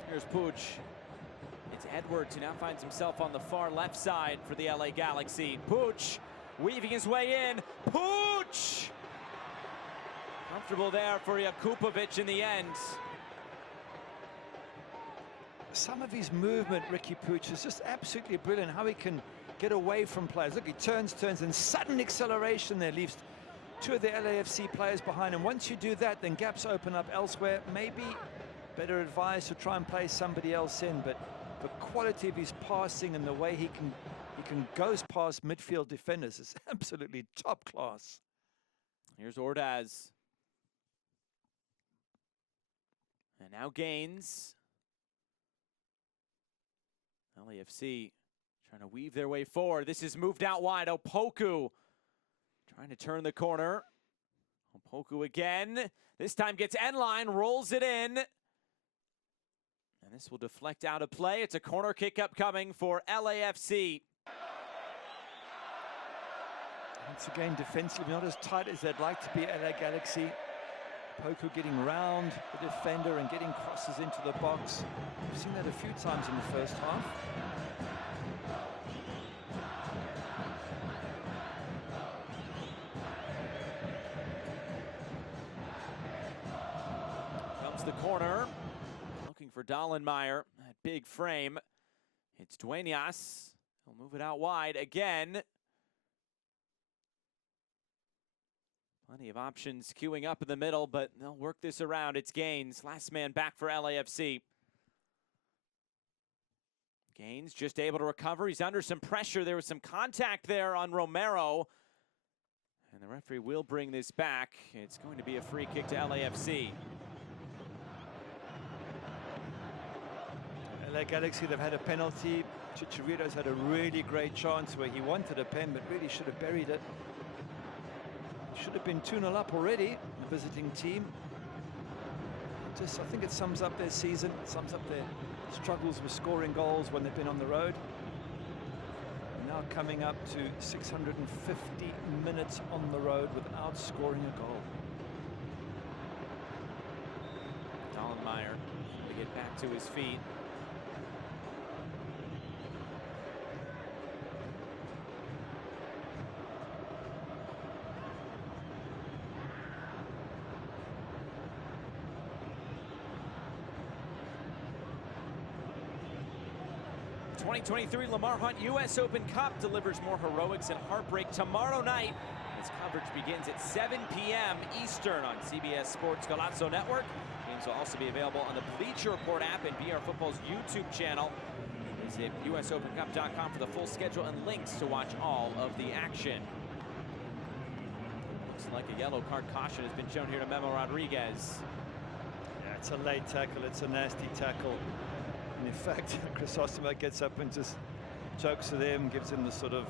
Here's Pooch. It's Edwards, who now finds himself on the far left side for the LA Galaxy. Pooch weaving his way in. Pooch! Comfortable there for Jakubovic in the end. Some of his movement, Ricky Pooch, is just absolutely brilliant. How he can get away from players. Look, he turns, and sudden acceleration there leaves two of the LAFC players behind. And once you do that, then gaps open up elsewhere. Maybe better advised to try and play somebody else in, but the quality of his passing and the way he can goes past midfield defenders is absolutely top class. Here's Ordaz. And now Gaines. LAFC trying to weave their way forward. This is moved out wide. Opoku trying to turn the corner. Opoku again. This time gets end line, rolls it in. And this will deflect out of play. It's a corner kick upcoming for LAFC. Once again, defensively not as tight as they'd like to be, LA Galaxy. Opoku getting round the defender and getting crosses into the box. We've seen that a few times in the first half. Comes the corner. Looking for Dollenmeyer, that big frame. It's Dueñas. He'll move it out wide again. Plenty of options queuing up in the middle, but they'll work this around. It's Gaines, last man back for LAFC. Gaines just able to recover. He's under some pressure. There was some contact there on Romero. And the referee will bring this back. It's going to be a free kick to LAFC. LA Galaxy, they've had a penalty. Chicharito's had a really great chance where he wanted a pen, but really should have buried it. Should have been 2-0 up already, the visiting team. I think it sums up their season, it sums up their struggles with scoring goals when they've been on the road. Now coming up to 650 minutes on the road without scoring a goal. Lamar to get back to his feet. The 2023 Lamar Hunt U.S. Open Cup delivers more heroics and heartbreak tomorrow night as coverage begins at 7 p.m. Eastern on CBS Sports Golazo Network. Games will also be available on the Bleacher Report app and BR Football's YouTube channel. Visit USOpenCup.com for the full schedule and links to watch all of the action. Looks like a yellow card caution has been shown here to Memo Rodriguez. Yeah, it's a late tackle, it's a nasty tackle. And in fact, Chrysostom gets up and just jokes with him, gives him the sort of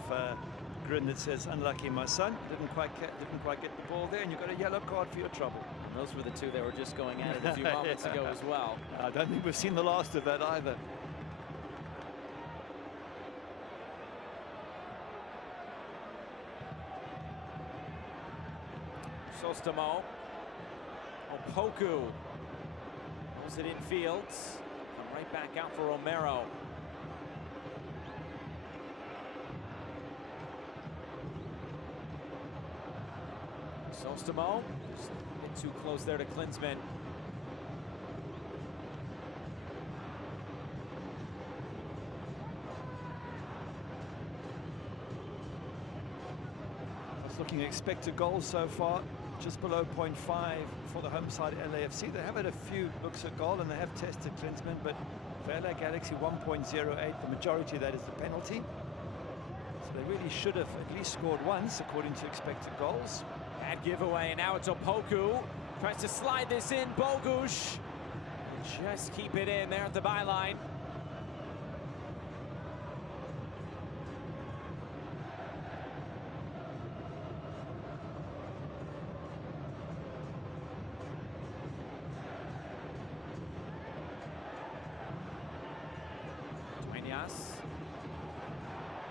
grin that says, "Unlucky, my son. Didn't quite get the ball there, and you got a yellow card for your trouble." And those were the two that were just going at it a few moments ago as well. I don't think we've seen the last of that either. Sostamo. Opoku pulls it in fields. Come right back out for Romero. Sostamo, just a bit too close there to Klinsmann. I was looking at expected goals so far, just below 0.5 for the home side at LAFC. They have had a few looks at goal and they have tested Klinsmann, but for LA Galaxy 1.08, the majority of that is the penalty. So they really should have at least scored once according to expected goals. Bad giveaway, and now it's Opoku. Tries to slide this in, Bogusz. Just keep it in there at the byline.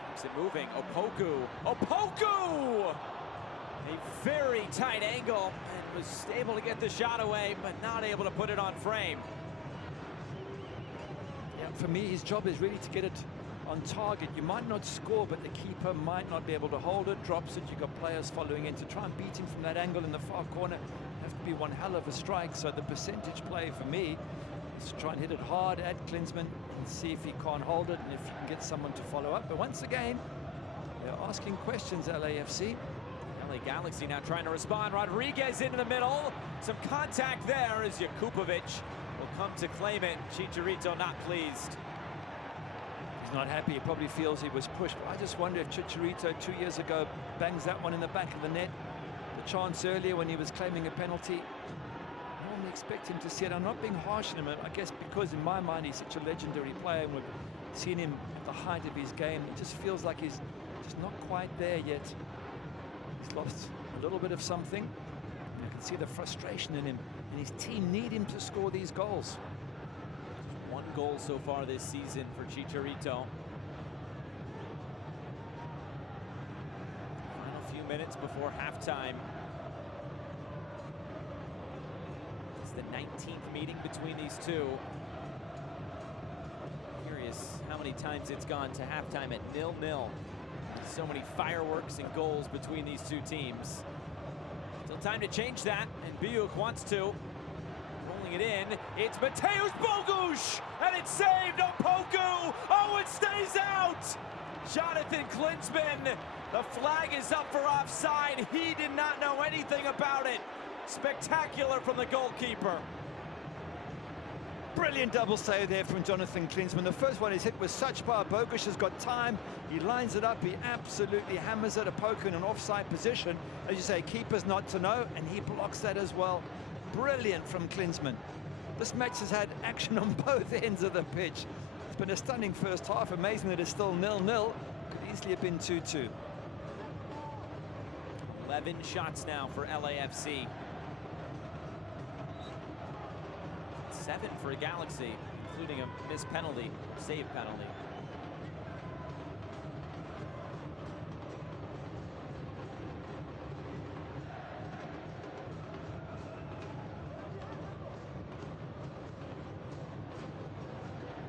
Keeps it moving. Opoku! A very tight angle and was able to get the shot away, but not able to put it on frame. Yeah, for me, his job is really to get it on target. You might not score, but the keeper might not be able to hold it, drops it. You've got players following in to try and beat him from that angle in the far corner. Have to be one hell of a strike. So the percentage play for me is to try and hit it hard at Klinsmann and see if he can't hold it and if you can get someone to follow up. But once again, they're asking questions, LAFC. LA Galaxy now trying to respond. Rodriguez into the middle. Some contact there as Jakupovic will come to claim it. Chicharito not pleased. He's not happy. He probably feels he was pushed. But I just wonder if Chicharito 2 years ago bangs that one in the back of the net. The chance earlier when he was claiming a penalty. I normally expect him to see it. I'm not being harsh on him, I guess, because in my mind he's such a legendary player and we've seen him at the height of his game. It just feels like he's just not quite there yet. He's lost a little bit of something. You can see the frustration in him, and his team need him to score these goals. One goal so far this season for Chicharito. Final few minutes before halftime. It's the 19th meeting between these two. Curious how many times it's gone to halftime at 0-0. So many fireworks and goals between these two teams. Still time to change that, and Biuk wants to. Rolling it in, it's Mateusz Bogusz, and it's saved. Opoku, oh, it stays out! Jonathan Klinsmann. The flag is up for offside. He did not know anything about it. Spectacular from the goalkeeper. Brilliant double save there from Jonathan Klinsmann. The first one is hit with such power. Bogusz has got time. He lines it up. He absolutely hammers it. A poke in an offside position. As you say, keeper's not to know, and he blocks that as well. Brilliant from Klinsmann. This match has had action on both ends of the pitch. It's been a stunning first half. Amazing that it's still 0-0. Could easily have been 2-2. 11 shots now for LAFC. 7 for Galaxy, including a missed penalty, save penalty.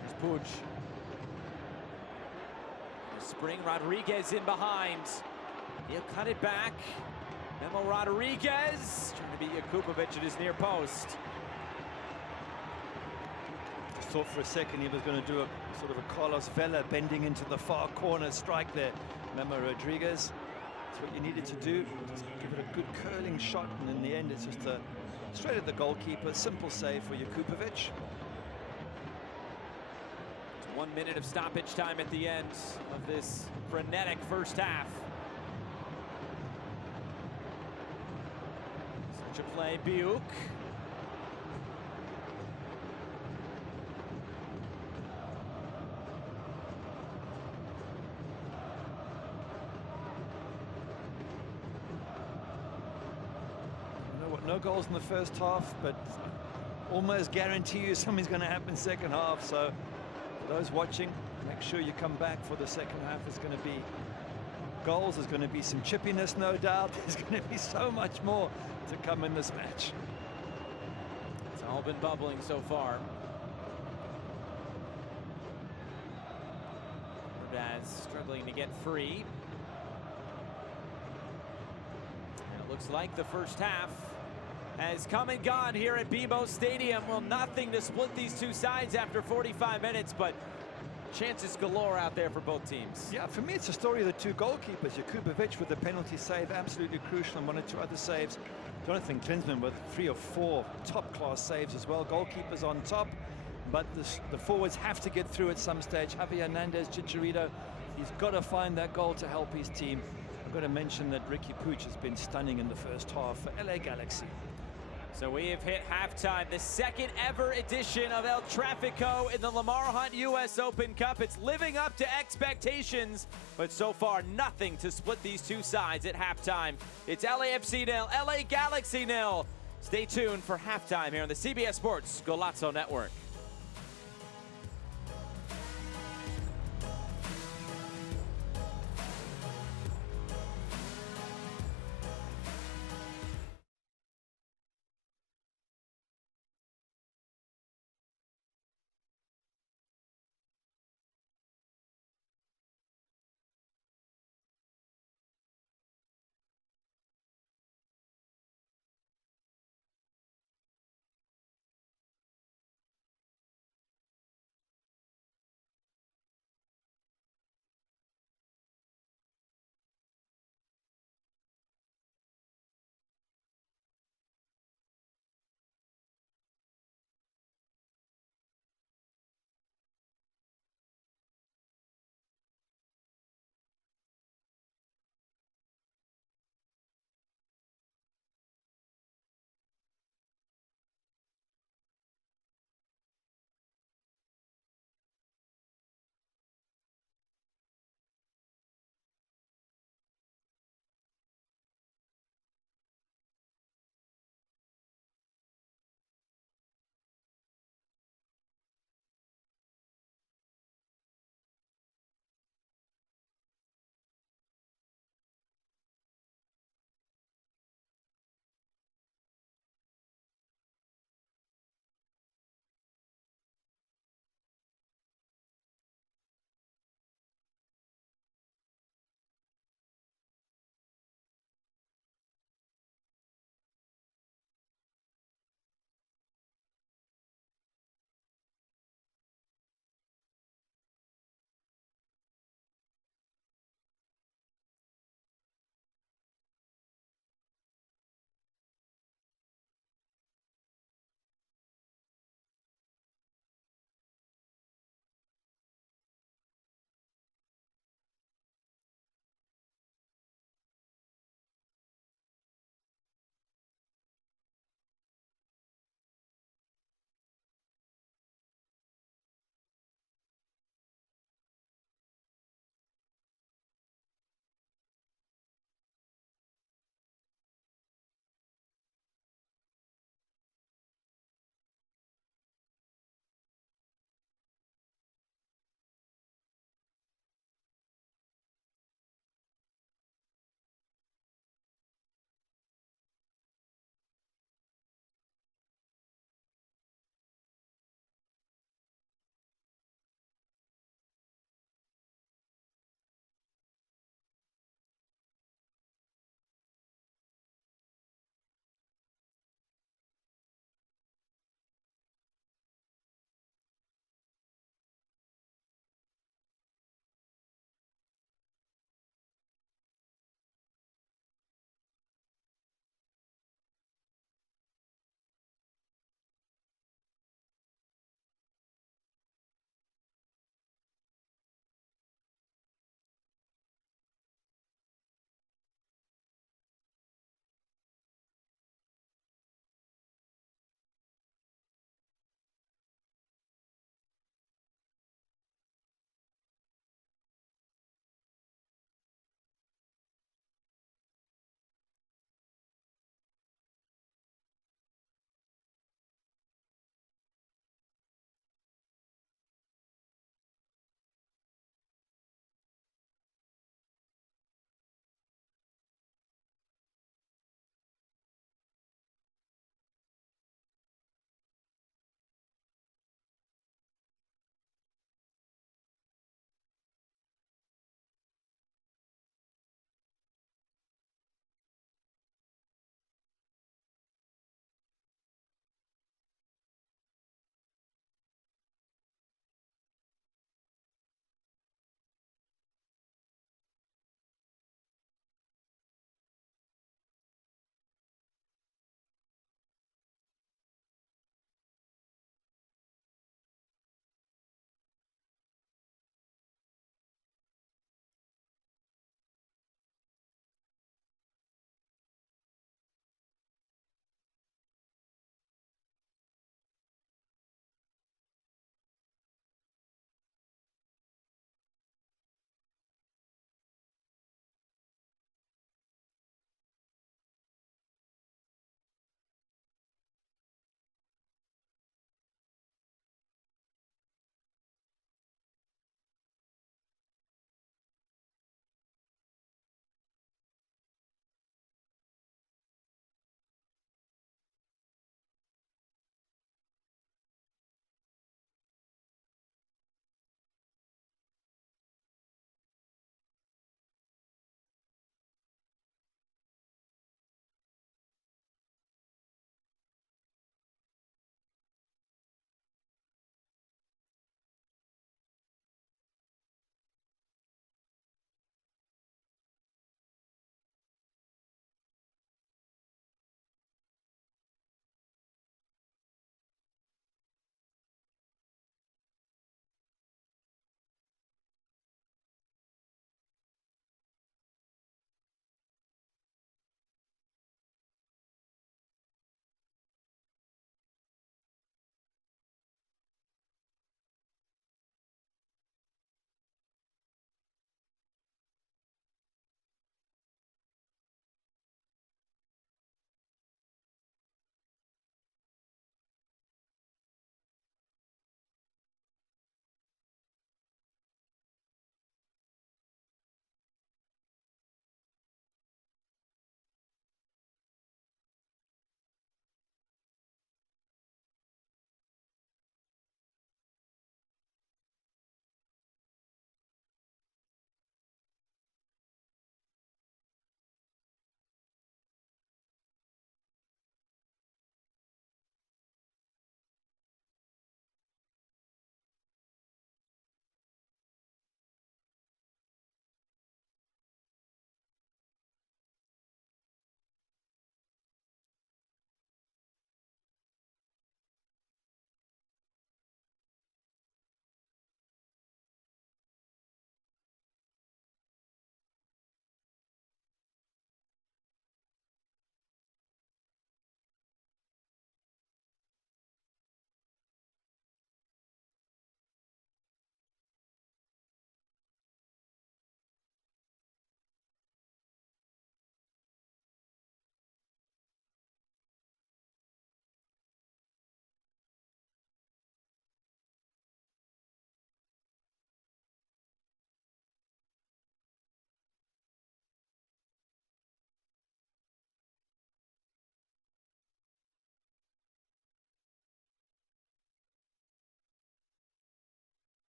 Here's Puig. Spring Rodriguez in behind. He'll cut it back. Memo Rodriguez trying to beat Jakubovic at his near post. Thought for a second he was going to do a sort of a Carlos Vela bending into the far corner strike there. Memo Rodriguez. That's what you needed to do. Just give it a good curling shot, and in the end it's just a straight at the goalkeeper. Simple save for Jakubovic. 1 minute of stoppage time at the end of this frenetic first half. Such a play, Biuk. No goals in the first half, but almost guarantee you something's going to happen second half. So for those watching, make sure you come back for the second half. There's going to be goals, there's going to be some chippiness, no doubt. There's going to be so much more to come in this match. It's all been bubbling so far. Ordaz struggling to get free. And it looks like the first half has come and gone here at BMO Stadium. Well, nothing to split these two sides after 45 minutes, but chances galore out there for both teams. Yeah, for me, it's a story of the two goalkeepers. Jakubovic with the penalty save, absolutely crucial, and 1 or 2 other saves. Jonathan Klinsmann with 3 or 4 top-class saves as well. Goalkeepers on top, but the forwards have to get through at some stage. Javier Hernandez, Chicharito, he's got to find that goal to help his team. I've got to mention that Ricky Puig has been stunning in the first half for LA Galaxy. So we have hit halftime, the second ever edition of El Tráfico in the Lamar Hunt US Open Cup. It's living up to expectations, but so far nothing to split these two sides at halftime. It's LAFC 0, LA Galaxy 0. Stay tuned for halftime here on the CBS Sports Golazo Network.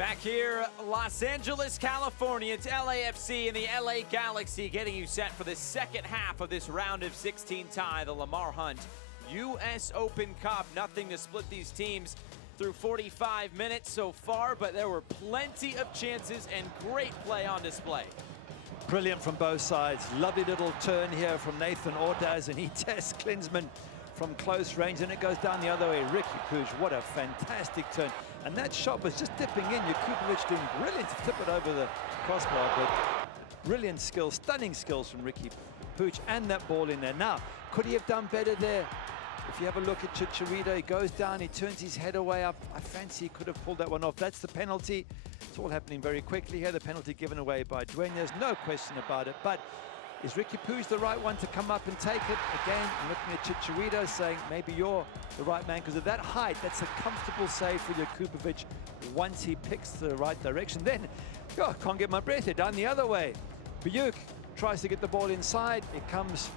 Back here, Los Angeles, California, it's LAFC and the LA Galaxy getting you set for the second half of this round of 16 tie, the Lamar Hunt U.S. Open Cup. Nothing to split these teams through 45 minutes so far, but there were plenty of chances and great play on display. Brilliant from both sides. Lovely little turn here from Nathan Ordaz, and he tests Klinsmann from close range, and it goes down the other way. Ricky Puig, what a fantastic turn. And that shot was just dipping in. Jakubovic doing brilliant to tip it over the crossbar, but brilliant skills, stunning skills from Ricky Puig, and that ball in there. Now, could he have done better there? If you have a look at Chicharito, he goes down, he turns his head away up. I fancy he could have pulled that one off. That's the penalty. It's all happening very quickly here. The penalty given away by Duenas, no question about it. But is Ricky Puig the right one to come up and take it? Again, I'm looking at Chicharito saying maybe you're the right man, because of that height, that's a comfortable save for Jakubovic once he picks the right direction. Then, oh, can't get my breath here, down the other way. Puig tries to get the ball inside. It comes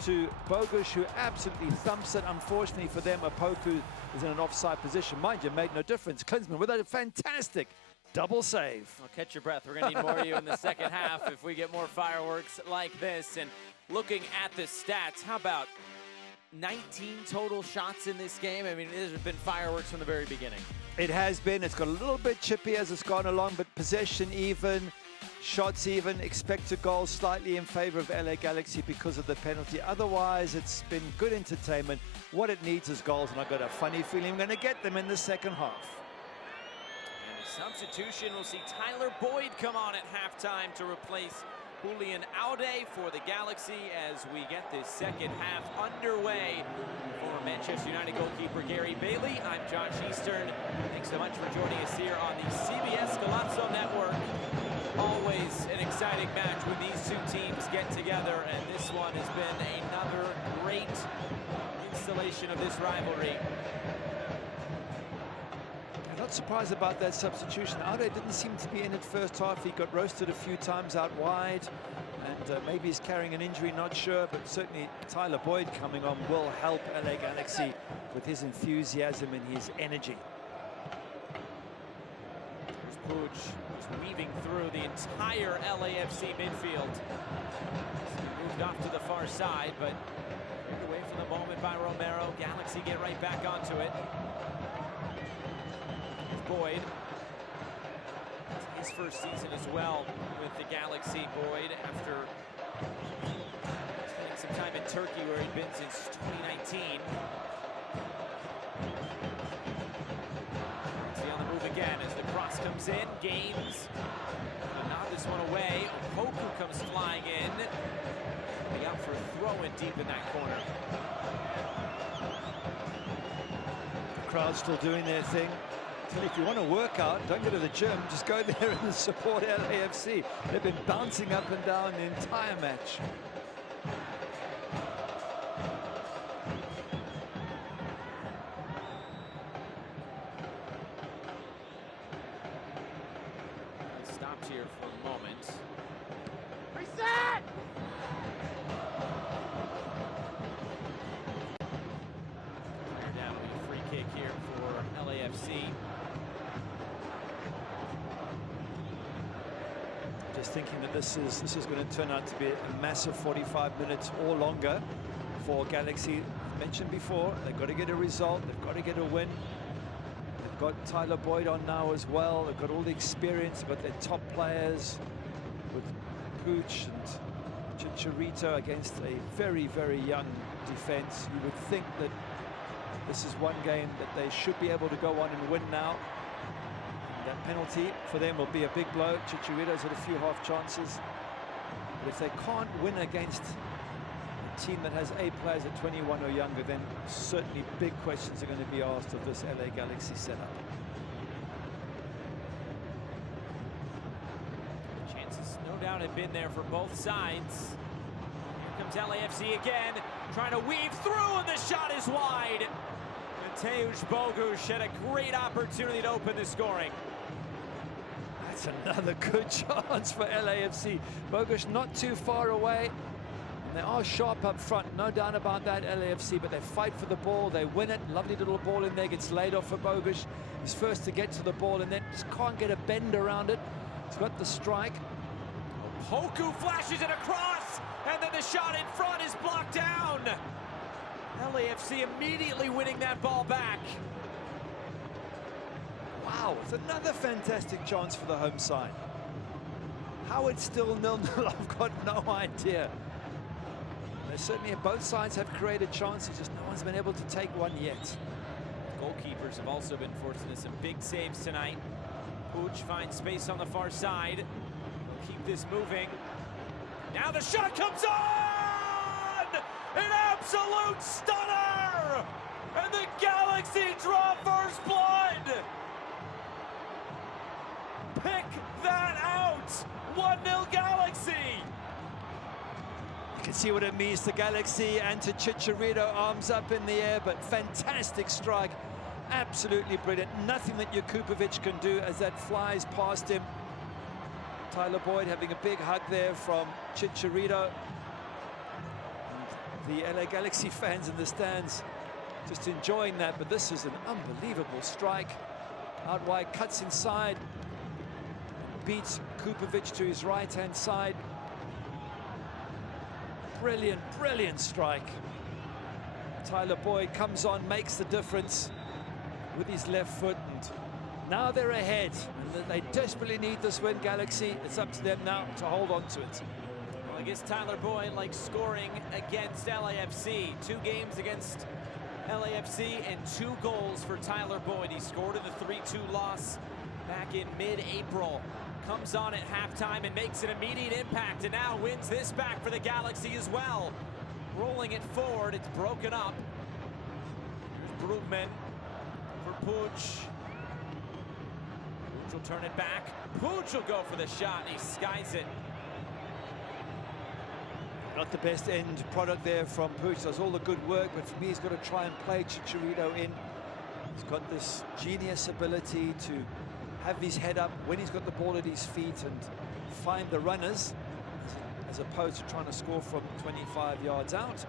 to Bogusz, who absolutely thumps it. Unfortunately for them, Opoku is in an offside position. Mind you, made no difference. Klinsmann with a fantastic double save. Well, catch your breath. We're going to need more of you in the second half if we get more fireworks like this. And looking at the stats, how about 19 total shots in this game? I mean, there's been fireworks from the very beginning. It has been. It's got a little bit chippy as it's gone along, but possession even, shots even, expected goals slightly in favor of LA Galaxy because of the penalty. Otherwise, it's been good entertainment. What it needs is goals, and I've got a funny feeling I'm going to get them in the second half. Substitution, we'll see Tyler Boyd come on at halftime to replace Julian Aude for the Galaxy as we get this second half underway. For Manchester United goalkeeper Gary Bailey, I'm Josh Eastern. Thanks so much for joining us here on the CBS Golazo Network. Always an exciting match when these two teams get together, and this one has been another great installation of this rivalry. Not surprised about that substitution. Aude didn't seem to be in it first half. He got roasted a few times out wide, and maybe he's carrying an injury, not sure, but certainly Tyler Boyd coming on will help LA Galaxy with his enthusiasm and his energy. Puig is weaving through the entire LAFC midfield. Moved off to the far side, but away from the moment by Romero. Galaxy get right back onto it. Boyd, his first season as well with the Galaxy. Boyd, after spending some time in Turkey where he'd been since 2019. See on the move again as the cross comes in. Games, not this one away. Opoku comes flying in. Coming out for a throw-in deep in that corner. The crowd's still doing their thing. If you want to work out, don't go to the gym, just go there and support LAFC. They've been bouncing up and down the entire match. Stopped here for a moment. Reset! Down with a free kick here for LAFC. Just thinking that this is going to turn out to be a massive 45 minutes or longer for Galaxy. Mentioned before, they've got to get a result, they've got to get a win. They've got Tyler Boyd on now as well. They've got all the experience, but their top players with Puig and Chicharito against a very, very young defense. You would think that this is one game that they should be able to go on and win now. That penalty for them will be a big blow. Chicharito's had a few half chances. But if they can't win against a team that has 8 players at 21 or younger, then certainly big questions are going to be asked of this LA Galaxy setup. Chances no doubt have been there for both sides. Here comes LAFC again, trying to weave through, and the shot is wide. Mateusz Bogusz had a great opportunity to open the scoring. That's another good chance for LAFC. Bogusz not too far away. And they are sharp up front, no doubt about that, LAFC, but they fight for the ball, they win it. Lovely little ball in there, gets laid off for Bobic. He's first to get to the ball and then just can't get a bend around it. He's got the strike. Poku flashes it across, and then the shot in front is blocked down. LAFC immediately winning that ball back. Wow, it's another fantastic chance for the home side. How it's still 0-0, I've got no idea. They certainly, both sides have created chances, just no one's been able to take one yet. Goalkeepers have also been forced into some big saves tonight. Pooch finds space on the far side. Keep this moving. Now the shot comes on! An absolute stunner! And the Galaxy draw first blood! Pick that out! 1-0 Galaxy! You can see what it means to Galaxy and to Chicharito, arms up in the air, but fantastic strike. Absolutely brilliant. Nothing that Jakupovic can do as that flies past him. Tyler Boyd having a big hug there from Chicharito. And the LA Galaxy fans in the stands just enjoying that, but this is an unbelievable strike. Out wide, cuts inside, beats Kupovic to his right-hand side. Brilliant, brilliant strike. Tyler Boyd comes on, makes the difference with his left foot, and now they're ahead. And they desperately need this win, Galaxy. It's up to them now to hold on to it. Well, I guess Tyler Boyd likes scoring against LAFC. 2 games against LAFC and 2 goals for Tyler Boyd. He scored in the 3-2 loss back in mid-April. Comes on at halftime and makes an immediate impact, and now wins this back for the Galaxy as well. Rolling it forward, it's broken up. Here's Brugman for Pooch. Pooch will turn it back. Pooch will go for the shot, and he skies it. Not the best end product there from Pooch. Does all the good work, but for me, he's got to try and play Chicharito in. He's got this genius ability to have his head up when he's got the ball at his feet and find the runners, as opposed to trying to score from 25 yards out.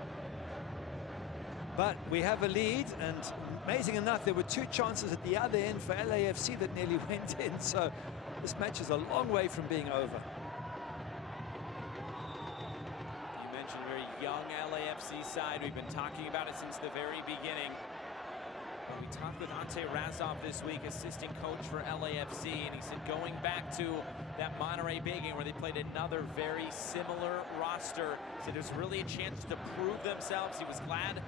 But we have a lead, and amazing enough, there were 2 chances at the other end for LAFC that nearly went in, so this match is a long way from being over. You mentioned a very young LAFC side. We've been talking about it since the very beginning. We talked with Ante Razov this week, assistant coach for LAFC, and he said going back to that Monterrey Bay game where they played another very similar roster, he said there's really a chance to prove themselves. He was glad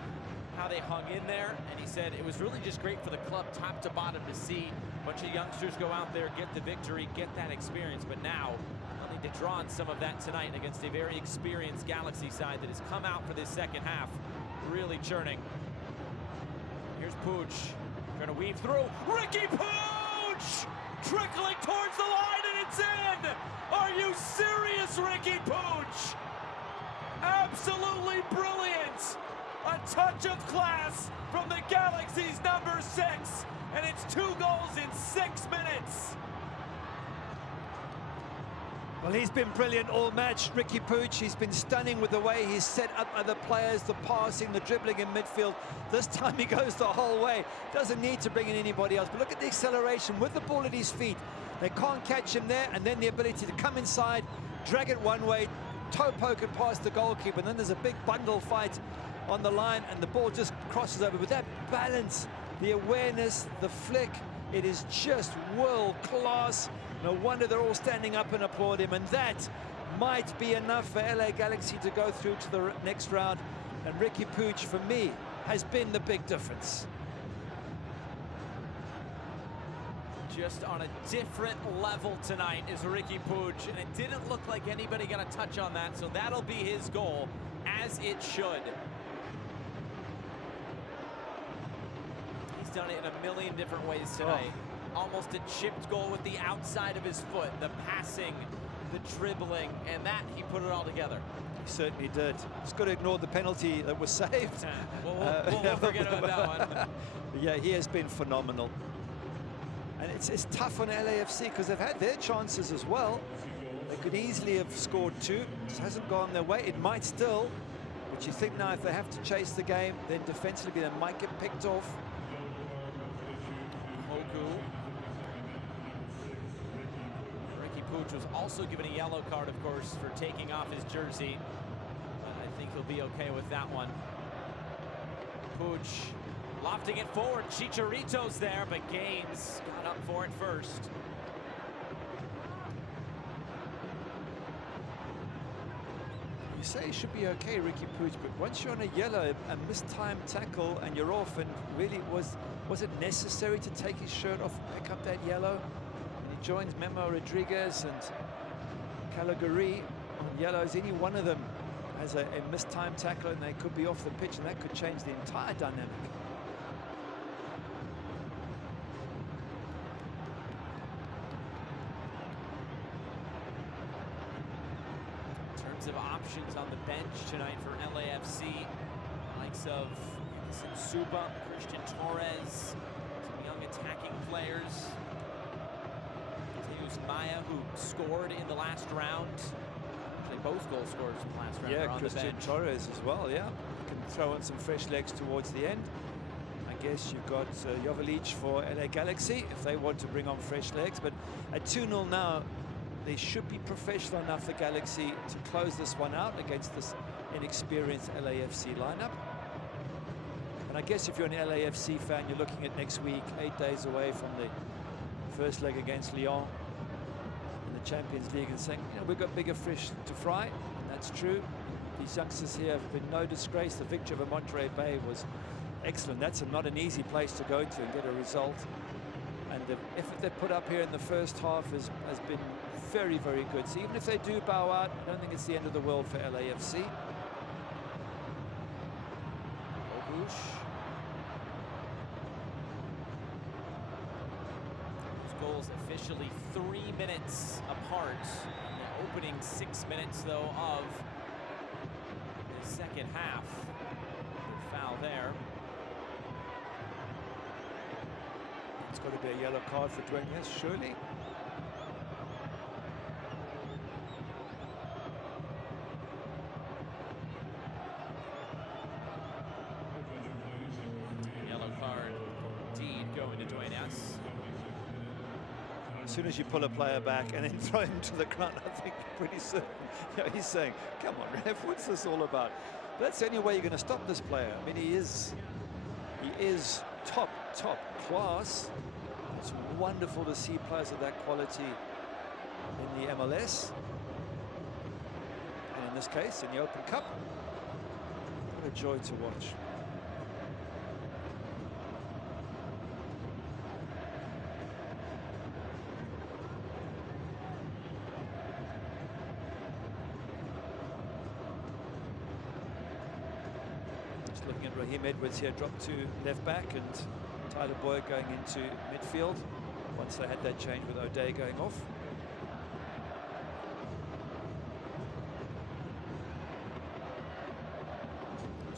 how they hung in there, and he said it was really just great for the club top to bottom to see a bunch of youngsters go out there, get the victory, get that experience, but now they'll need to draw on some of that tonight against a very experienced Galaxy side that has come out for this second half really churning. Here's Pooch, trying to weave through. Ricky Pooch! Trickling towards the line, and it's in! Are you serious, Ricky Pooch? Absolutely brilliant! A touch of class from the Galaxy's number 6, and it's 2 goals in 6 minutes. Well, he's been brilliant all match, Ricky Pooch. He's been stunning with the way he's set up other players, the passing, the dribbling in midfield. This time he goes the whole way. Doesn't need to bring in anybody else. But look at the acceleration with the ball at his feet. They can't catch him there, and then the ability to come inside, drag it one way, toe poke it past the goalkeeper, and then there's a big bundle fight on the line, and the ball just crosses over. With that balance, the awareness, the flick, it is just world class. No wonder they're all standing up and applaud him, and that might be enough for LA Galaxy to go through to the next round. And Ricky Pooch, for me, has been the big difference. Just on a different level tonight is Ricky Pooch, and it didn't look like anybody got a touch on that, so that'll be his goal, as it should. He's done it in a million different ways tonight. Almost a chipped goal with the outside of his foot, the passing, the dribbling, and that he put it all together. He certainly did. Just got to ignore the penalty that was saved. We'll forget about that one. Yeah, he has been phenomenal. And it's tough on LAFC because they've had their chances as well. They could easily have scored 2. It hasn't gone their way. It might still. But you think now if they have to chase the game, then defensively they might get picked off. Ricky Puig was also given a yellow card, of course, for taking off his jersey. But I think he'll be okay with that one. Puig lofting it forward. Chicharito's there, but Gaines got up for it first. You say he should be okay, Ricky Puig, but once you're on a yellow, a mistimed tackle, and you're off, and really was it necessary to take his shirt off and pick up that yellow? And he joins Memo Rodriguez and Caligari on yellows. Any one of them has a mistimed tackle, and they could be off the pitch, and that could change the entire dynamic. Of options on the bench tonight for LAFC, likes of Suba, Christian Torres, some young attacking players. Continues Maya, who scored in the last round. Actually, both goal scorers in the last round are on Christian the bench. Torres as well, yeah. Can throw in some fresh legs towards the end. I guess you've got Jovalic for LA Galaxy if they want to bring on fresh legs, but at 2-0 now, they should be professional enough, the Galaxy, to close this one out against this inexperienced LAFC lineup. And I guess if you're an LAFC fan, you're looking at next week, 8 days away from the first leg against Lyon in the Champions League, and saying, you know, we've got bigger fish to fry, and that's true. These youngsters here have been no disgrace. The victory over Monterey Bay was excellent. That's not an easy place to go to and get a result. And the effort they put up here in the first half has been very, very good. So even if they do bow out, I don't think it's the end of the world for LAFC. Those goals officially 3 minutes apart. In the opening 6 minutes, though, of the second half. Good foul there. It's got to be a yellow card for doing this, surely. As soon as you pull a player back and then throw him to the ground, I think pretty soon, you know, he's saying, come on, ref, what's this all about? But that's the only way you're going to stop this player. I mean, he is top class. It's wonderful to see players of that quality in the MLS. And in this case, in the Open Cup. What a joy to watch. Looking at Raheem Edwards here, dropped to left back, and Tyler Boyd going into midfield once they had that change with O'Day going off.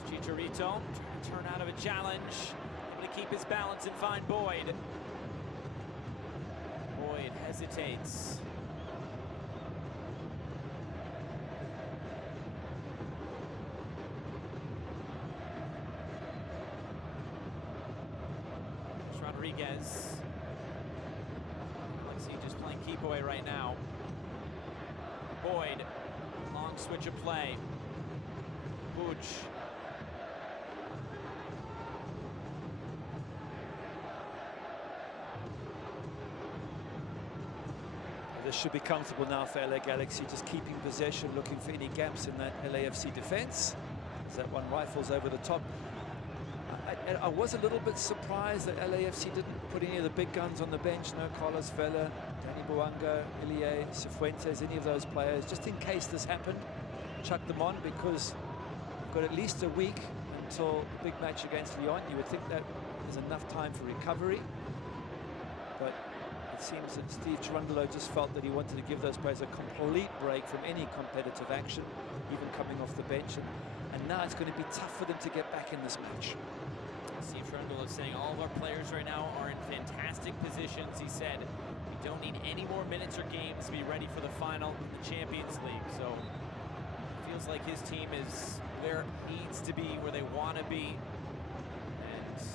Chicharito trying to turn out of a challenge, able to keep his balance and find Boyd. Boyd hesitates. Rodriguez. LAFC just playing keep away right now. Boyd, long switch of play. Puig. This should be comfortable now for LA Galaxy, just keeping possession, looking for any gaps in that LAFC defense. As that one rifles over the top. I was a little bit surprised that LAFC didn't put any of the big guns on the bench. No Carlos Vela, Danny Buanga, Ilie, Cifuentes, any of those players, just in case this happened. Chuck them on, because we've got at least a week until the big match against Lyon. You would think that there's enough time for recovery. But it seems that Steve Cherundolo just felt that he wanted to give those players a complete break from any competitive action, even coming off the bench. And now it's going to be tough for them to get back in this match. Steve Cherundolo is saying all of our players right now are in fantastic positions. He said, we don't need any more minutes or games to be ready for the final in the Champions League. So it feels like his team is where it needs to be, where they want to be. And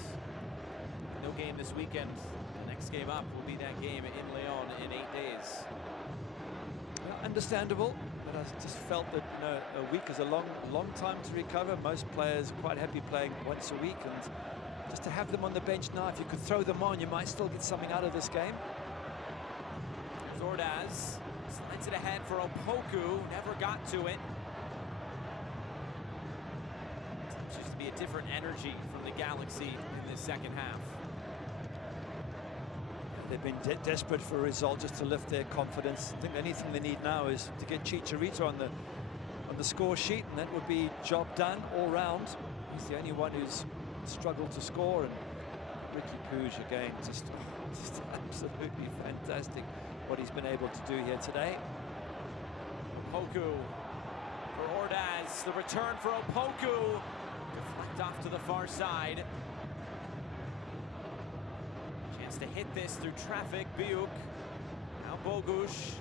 no game this weekend. The next game up will be that game in Lyon in 8 days. Well, understandable, but I just felt that, you know, a week is a long time to recover. Most players are quite happy playing once a week, and just to have them on the bench now, if you could throw them on, you might still get something out of this game. Zordaz slides it ahead for Opoku, never got to it. Seems to be a different energy from the Galaxy in this second half. They've been desperate for a result just to lift their confidence. I think the only thing they need now is to get Chicharito on the score sheet, and that would be job done all round. He's the only one who's struggled to score, and Ricky Puig again, just absolutely fantastic what he's been able to do here today. Opoku for Ordaz, the return for Opoku. Deflect off to the far side. Chance to hit this through traffic, Biuk. Now Bogusz.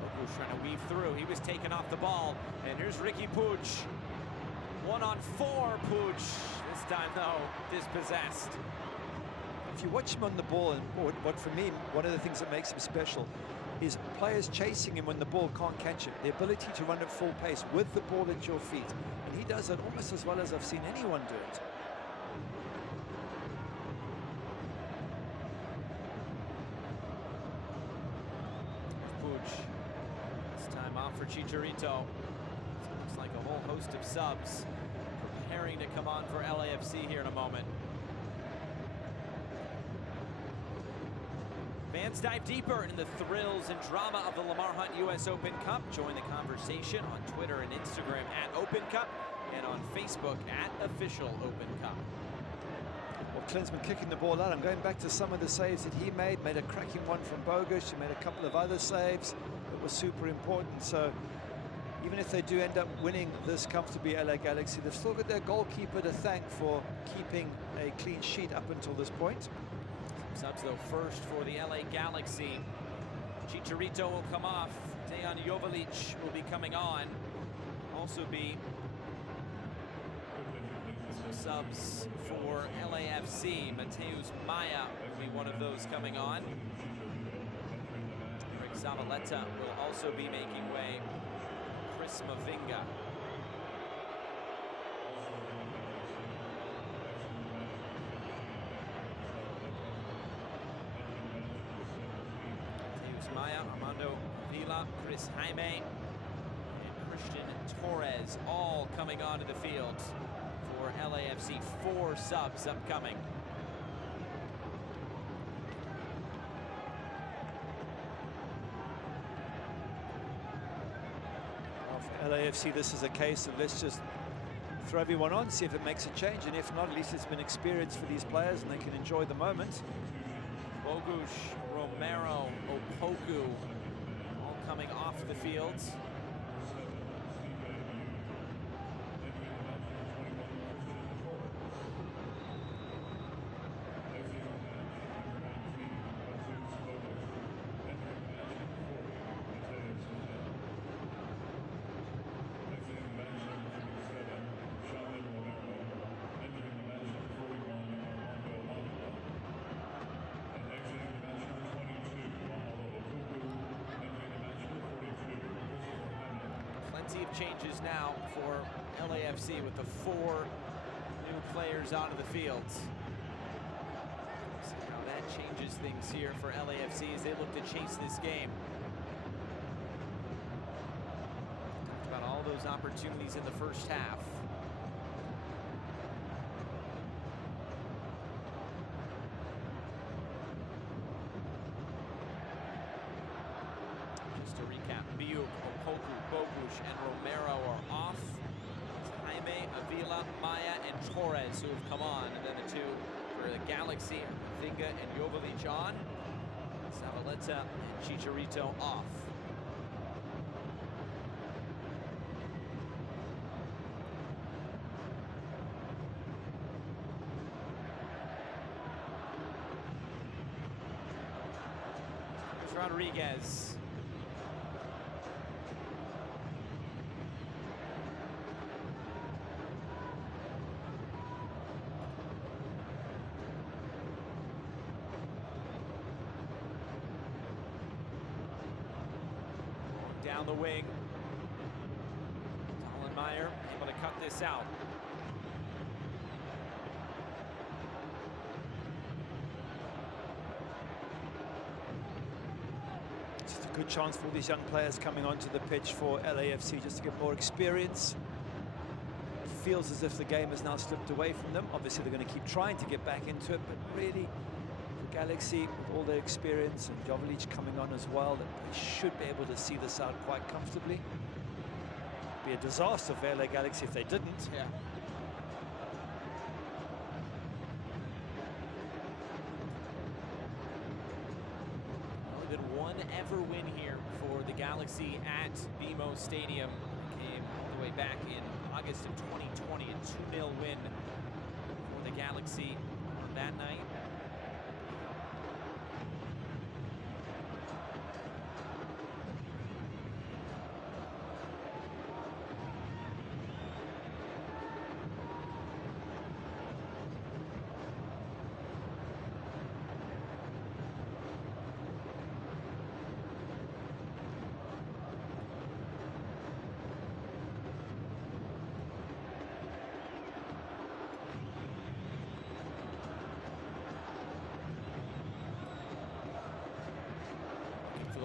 Bogusz trying to weave through. He was taken off the ball. And here's Ricky Puig. 1-on-4 Puig. This time, though, dispossessed. If you watch him on the ball, and what for me, one of the things that makes him special is players chasing him when the ball can't catch him. The ability to run at full pace with the ball at your feet. And he does it almost as well as I've seen anyone do it. Puig. This time off for Chicharito. So looks like a whole host of subs preparing to come on for LAFC here in a moment. Fans dive deeper into the thrills and drama of the Lamar Hunt US Open Cup. Join the conversation on Twitter and Instagram at Open Cup and on Facebook at Official Open Cup. Well, Klinsmann kicking the ball out. I'm going back to some of the saves that he made a cracking one from Bogusz. He made a couple of other saves that were super important. So even if they do end up winning this comfortably, LA Galaxy, they've still got their goalkeeper to thank for keeping a clean sheet up until this point. Subs though first for the LA Galaxy. Chicharito will come off. Dejan Jovalic will be coming on. Also be subs for LAFC. Mateus Maya will be one of those coming on. Rick Zavaleta will also be making way. Chris Mavinga. Maya, Armando Vila, Chris Jaime, and Christian Torres all coming onto the field for LAFC. 4 subs upcoming. Well, for LAFC, this is a case of let's just throw everyone on, see if it makes a change, and if not, at least it's been experience for these players and they can enjoy the moment. Bogusz, Romero, Opoku, all coming off the fields. Plenty of changes now for LAFC with the 4 new players onto the field. See how that changes things here for LAFC as they look to chase this game. Talked about all those opportunities in the first half. Just to recap, Biuk, Opoku, Bogusz, and Romero are off. Jaime, Avila, Maya, and Torres who have come on. And then the 2 for the Galaxy, Mavinga and Jovalic on. Zavaleta and Chicharito off. Here's Rodriguez. down the wing. Lamar able to cut this out. Just a good chance for these young players coming onto the pitch for LAFC just to get more experience. It feels as if the game has now slipped away from them. Obviously, they're going to keep trying to get back into it, but really, for Galaxy, with all their experience and Joveljic coming on as well, they should be able to see this out quite comfortably. Be a disaster for LA Galaxy if they didn't. Yeah. Only been one ever win here for the Galaxy at BMO Stadium. Came all the way back in August of 2020, a 2-0 win for the Galaxy on that night.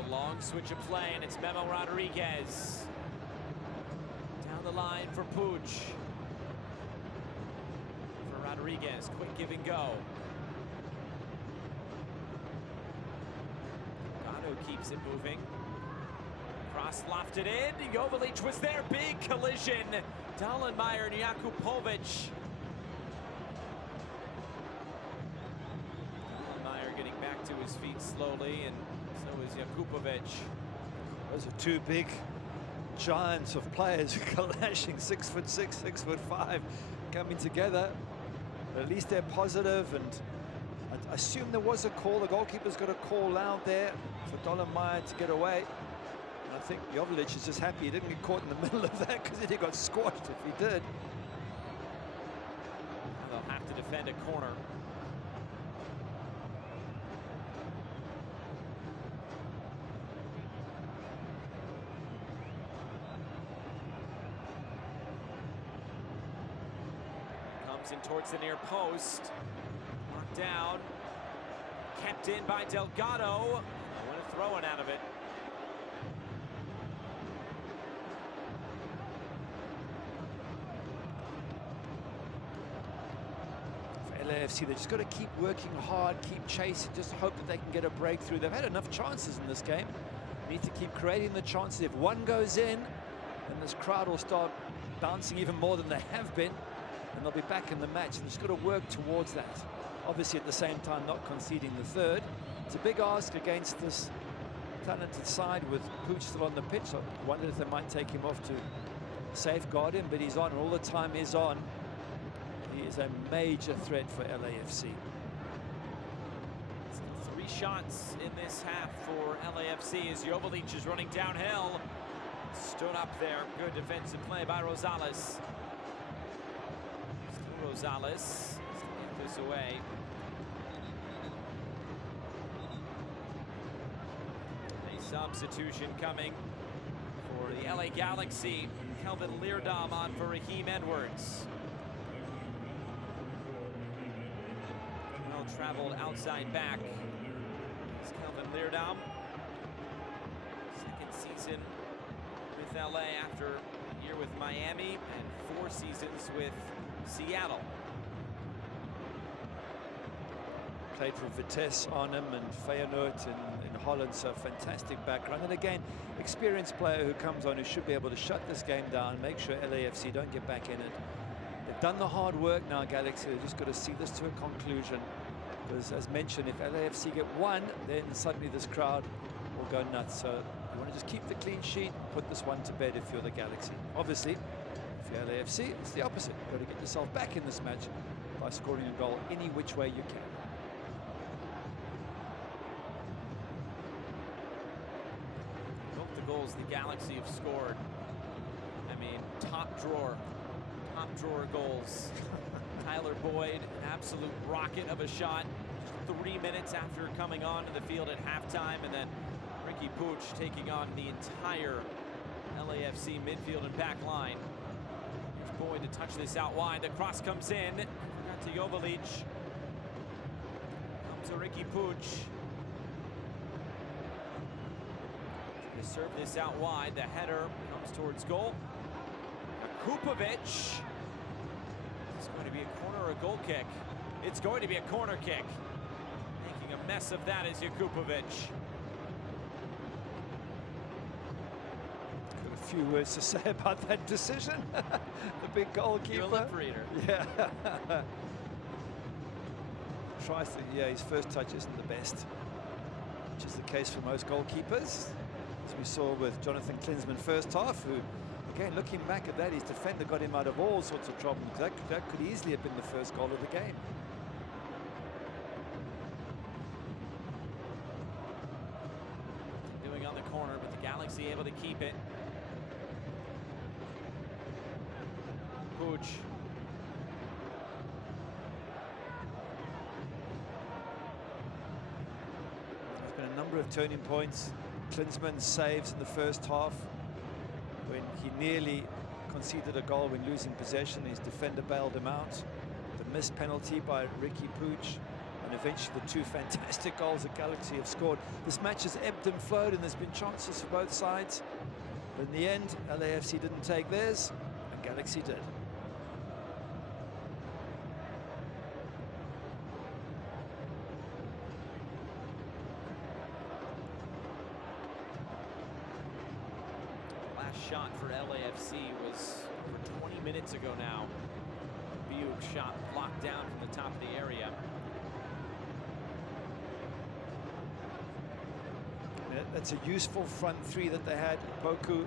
Long switch of play, and it's Memo Rodriguez. Down the line for Puig. For Rodriguez, quick give and go. Gano keeps it moving. Cross lofted in, Joveljic was there, big collision. Dallenmeyer and Jakupovic. Dallenmeyer getting back to his feet slowly, and so is Jakupovic. Those are two big giants of players clashing, 6'6", 6'5", coming together. But at least they're positive, and I assume there was a call. The goalkeeper's got a call out there for Dallenmeyer to get away. And I think Joveljic is just happy he didn't get caught in the middle of that, because he got squashed if he did. And they'll have to defend a corner. In towards the near post, knocked down, kept in by Delgado. What a throw-in out of it. For LAFC, they just got to keep working hard, keep chasing, just hope that they can get a breakthrough. They've had enough chances in this game. They need to keep creating the chances. If one goes in, then this crowd will start bouncing even more than they have been, and they'll be back in the match, and they've just got to work towards that. Obviously, at the same time, not conceding the third. It's a big ask against this talented side with Puig still on the pitch. I wondered if they might take him off to safeguard him, but he's on, and all the time he's on. He is a major threat for LAFC. 3 shots in this half for LAFC as Joveljic is running downhill. Stood up there. Good defensive play by Rosales. Rosales get this away. A substitution coming for the LA Galaxy. Kelvin Leerdam on for Raheem Edwards. Well traveled outside back. It's Kelvin Leerdam. Second season with LA after a year with Miami and 4 seasons with Seattle. Played for Vitesse, Arnhem and Feyenoord in Holland, so fantastic background. And again, experienced player who comes on who should be able to shut this game down, make sure LAFC don't get back in it. They've done the hard work now, Galaxy. They've just got to see this to a conclusion. Because as mentioned, if LAFC get one, then suddenly this crowd will go nuts. So you want to just keep the clean sheet, put this one to bed if you're the Galaxy. Obviously, if you're LAFC, it's the opposite. You've got to get yourself back in this match by scoring a goal any which way you can. Both the goals the Galaxy have scored, I mean, top drawer goals. Tyler Boyd, an absolute rocket of a shot. 3 minutes after coming onto the field at halftime, and then Rick Ricky Puig taking on the entire LAFC midfield and back line. Here's Boyd to touch this out wide. The cross comes in. Forgot to Jovalic. Comes to Ricky Puig. To serve this out wide. The header comes towards goal. Kupovic. It's going to be a corner or a goal kick. It's going to be a corner kick. Making a mess of that is Kupovic. Got a few words to say about that decision. The big goalkeeper. You're a lip reader. Yeah. Tries to, yeah, his first touch isn't the best, which is the case for most goalkeepers, as we saw with Jonathan Klinsmann first half, who, again, looking back at that, his defender got him out of all sorts of trouble. That could easily have been the first goal of the game. Doing on the corner, but the Galaxy able to keep it. Puig. There's been a number of turning points. Klinsmann saves in the first half when he nearly conceded a goal when losing possession. His defender bailed him out. The missed penalty by Ricky Puig, and eventually the two fantastic goals that Galaxy have scored. This match has ebbed and flowed, and there's been chances for both sides. But in the end, LAFC didn't take theirs, and Galaxy did. Shot for LAFC was over 20 minutes ago now. Buick shot blocked down from the top of the area. Yeah, that's a useful front three that they had. Boku,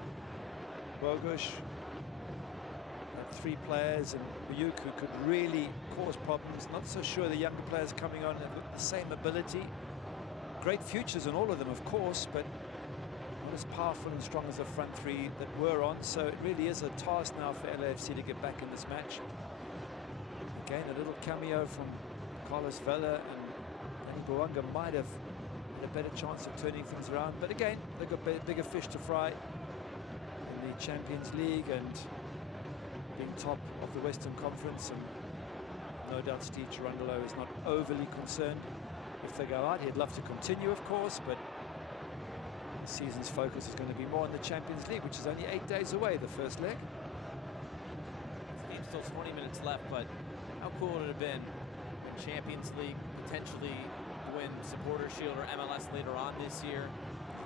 Bogusz, three players, and Buick, who could really cause problems. Not so sure the younger players coming on have got the same ability. Great futures in all of them, of course, but as powerful and strong as the front three that were on, so it really is a task now for LAFC to get back in this match. Again, a little cameo from Carlos Vela, and Buanga might have had a better chance of turning things around, but again, they've got bigger fish to fry in the Champions League and being top of the Western Conference, and no doubt Steve Cherundolo is not overly concerned if they go out. He'd love to continue, of course, but the season's focus is going to be more on the Champions League, which is only 8 days away, the first leg. The game's still 20 minutes left, but how cool would it have been in Champions League, potentially win Supporter Shield or MLS later on this year?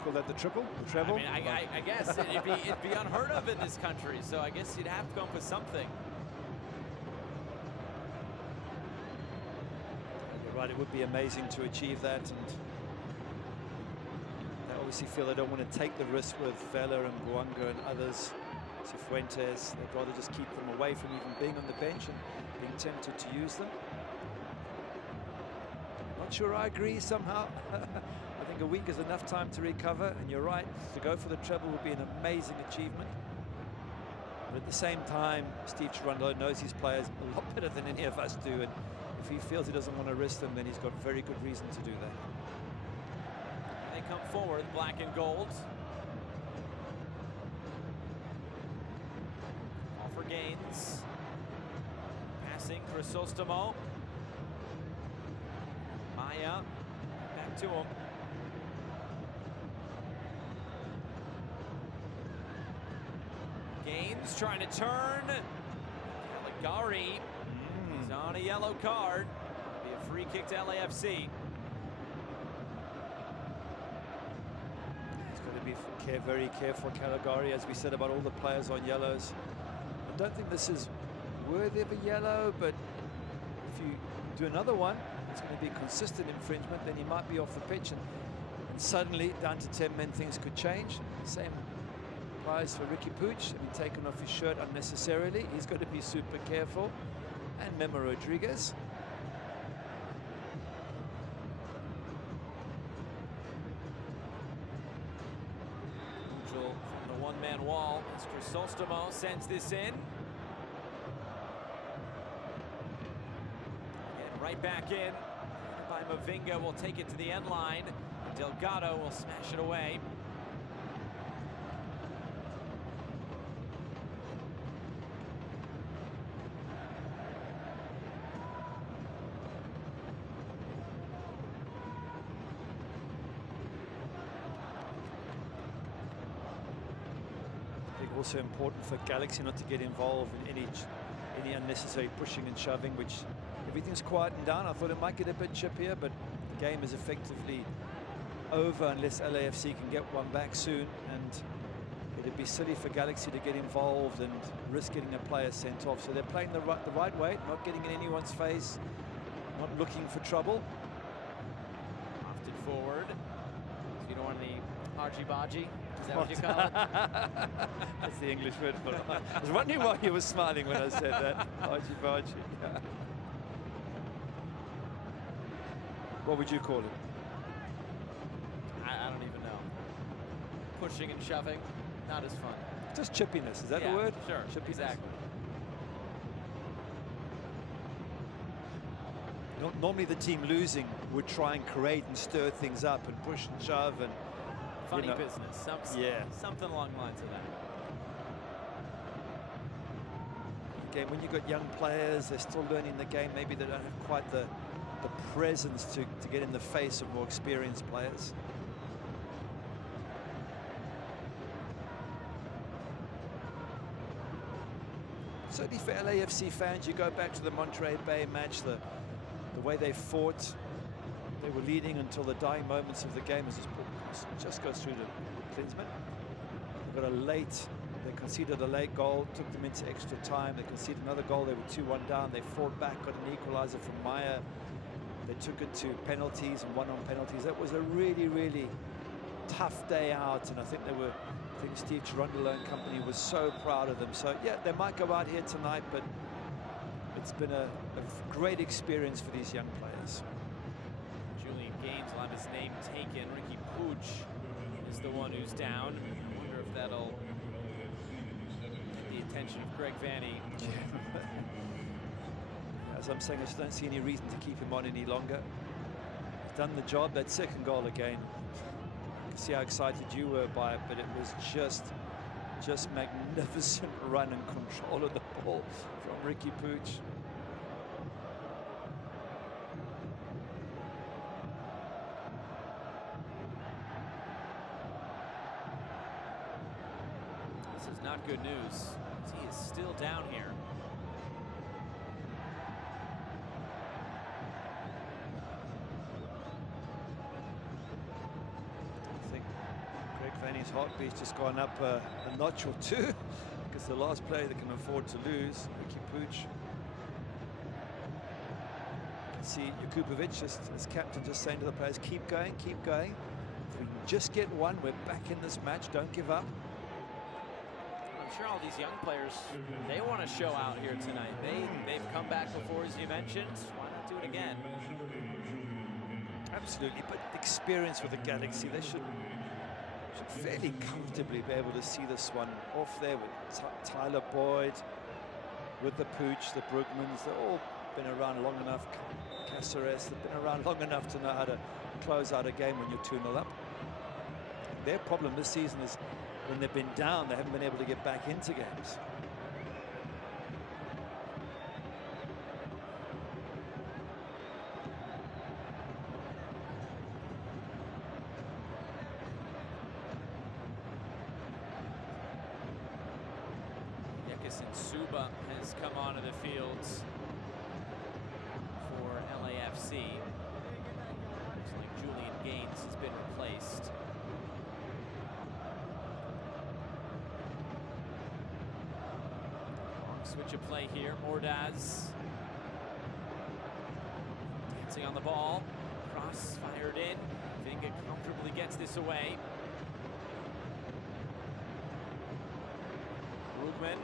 Call that the triple? The treble? I mean, I guess it'd be unheard of in this country, so I guess you'd have to come up with something. You're right, it would be amazing to achieve that, and obviously feel they don't want to take the risk with Vela and Buanga and others, Cifuentes. They'd rather just keep them away from even being on the bench and being tempted to use them. Not sure I agree somehow. I think a week is enough time to recover, and you're right, to go for the treble would be an amazing achievement. But at the same time, Steve Cherundolo knows his players a lot better than any of us do, and if he feels he doesn't want to risk them, then he's got very good reason to do that. They come forward, black and gold. All for Gaines. Passing Crisostomo. Maya, back to him. Gaines trying to turn. Caligari is on a yellow card. Be a free kick to LAFC. Be very careful, Caligari, as we said about all the players on yellows. I don't think this is worthy of a yellow, but if you do another one, it's going to be consistent infringement, then he might be off the pitch, and suddenly down to 10 men things could change. Same applies for Ricky Puig. I mean, taken off his shirt unnecessarily. He's got to be super careful. And Memo Rodriguez. From the one-man wall, as Crisostomo sends this in. And right back in by Mavinga, will take it to the end line. Delgado will smash it away. Also important for Galaxy not to get involved in any unnecessary pushing and shoving, which everything's quietened down. I thought it might get a bit chippier, but the game is effectively over unless LAFC can get one back soon, and it'd be silly for Galaxy to get involved and risk getting a player sent off. So they're playing the right way, not getting in anyone's face, not looking for trouble. Wafted forward. You don't want any argy-bargy? Is that what you call it? That's the English word for it. I was wondering why you were smiling when I said that. Argy-bargy. Yeah. What would you call it? I don't even know. Pushing and shoving, not as fun. Just chippiness, is that Yeah, the word? Sure, Chippiness. exactly. Normally the team losing would try and create and stir things up and push and shove and Funny you know, business. Something along the lines of that. Again, when you've got young players, they're still learning the game. Maybe they don't have quite the presence to get in the face of more experienced players. Certainly for LAFC fans, you go back to the Monterey Bay match, the way they fought. They were leading until the dying moments of the game as this ball just goes through to Klinsmann. They got they conceded a late goal, took them into extra time. They conceded another goal, they were 2-1 down. They fought back, got an equalizer from Meyer. They took it to penalties and won on penalties. That was a really, really tough day out, and I think Steve Cherundolo and company was so proud of them. So yeah, they might go out here tonight, but it's been a great experience for these young players. Julian Gaines will have his name taken. Ricky Puig is the one who's down. I wonder if that'll get the attention of Greg Vanny. As I'm saying, I just don't see any reason to keep him on any longer. He's done the job. That second goal again. You can see how excited you were by it, but it was just magnificent run and control of the ball from Ricky Puig. This is not good news. He is still down here. Vanny's heartbeat's just gone up a notch or two, because the last player that can afford to lose, Ricky Puig. You can see Jakubovic, just as captain, just saying to the players, keep going, keep going. If we can just get one, we're back in this match, don't give up. I'm sure all these young players, they want to show out here tonight. They've come back before, as you mentioned. Why not do it again? Absolutely, but experience with the Galaxy, they should fairly comfortably be able to see this one off there with Tyler Boyd, with the Pooch, the Brugmans. They've all been around long enough. Caceres, they've been around long enough to know how to close out a game when you're 2-0 up. Their problem this season is when they've been down, they haven't been able to get back into games. Suba has come onto the field for LAFC. Looks like Julian Gaines has been replaced. Switch of play here. Mordaz dancing on the ball. Cross fired in. Vinga comfortably gets this away. Brugman.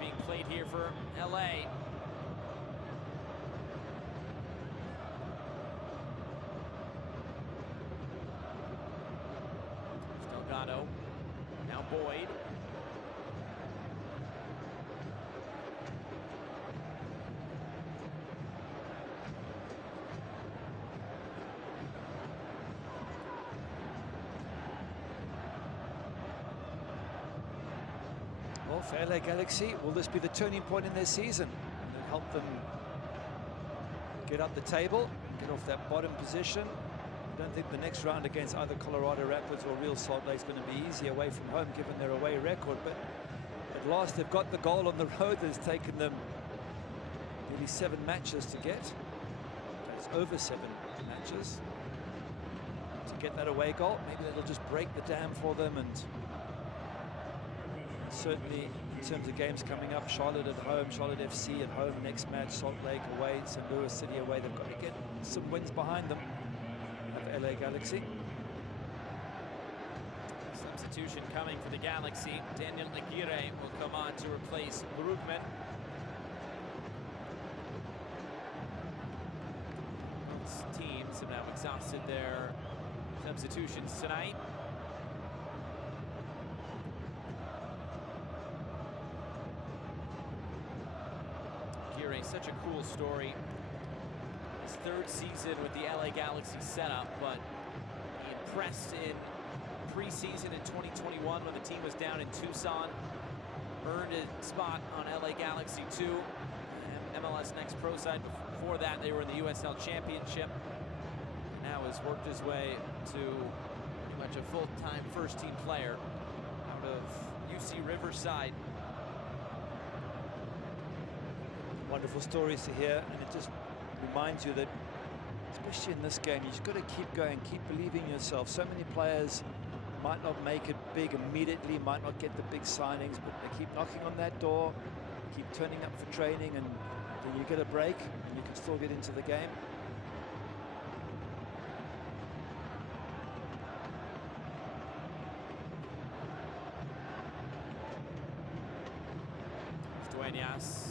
Being played here for LA. Delgado. Now Boyd. Well, for LA Galaxy, will this be the turning point in their season? And help them get up the table, get off that bottom position? don't think the next round against either Colorado Rapids or Real Salt Lake is going to be easy away from home, given their away record. But at last, they've got the goal on the road that has taken them nearly 7 matches to get. That's over 7 matches to get that away goal. Maybe that'll just break the dam for them. And certainly, in terms of games coming up, Charlotte at home, Charlotte FC at home, next match, Salt Lake away, St. Louis City away. They've got to get some wins behind them of LA Galaxy. Substitution coming for the Galaxy. Daniel Aguirre will come on to replace Brugman. Both teams have now exhausted their substitutions tonight. Aguirre, such a cool story. His 3rd season with the LA Galaxy setup, but he impressed in preseason in 2021 when the team was down in Tucson. Earned a spot on LA Galaxy 2 and MLS Next Pro side. Before that, they were in the USL Championship. Now has worked his way to pretty much a full-time first-team player out of UC Riverside. Wonderful stories to hear, and it just reminds you that, especially in this game, you've just got to keep going, keep believing in yourself. So many players might not make it big immediately, might not get the big signings, but they keep knocking on that door, keep turning up for training, and then you get a break and you can still get into the game. Dueñas.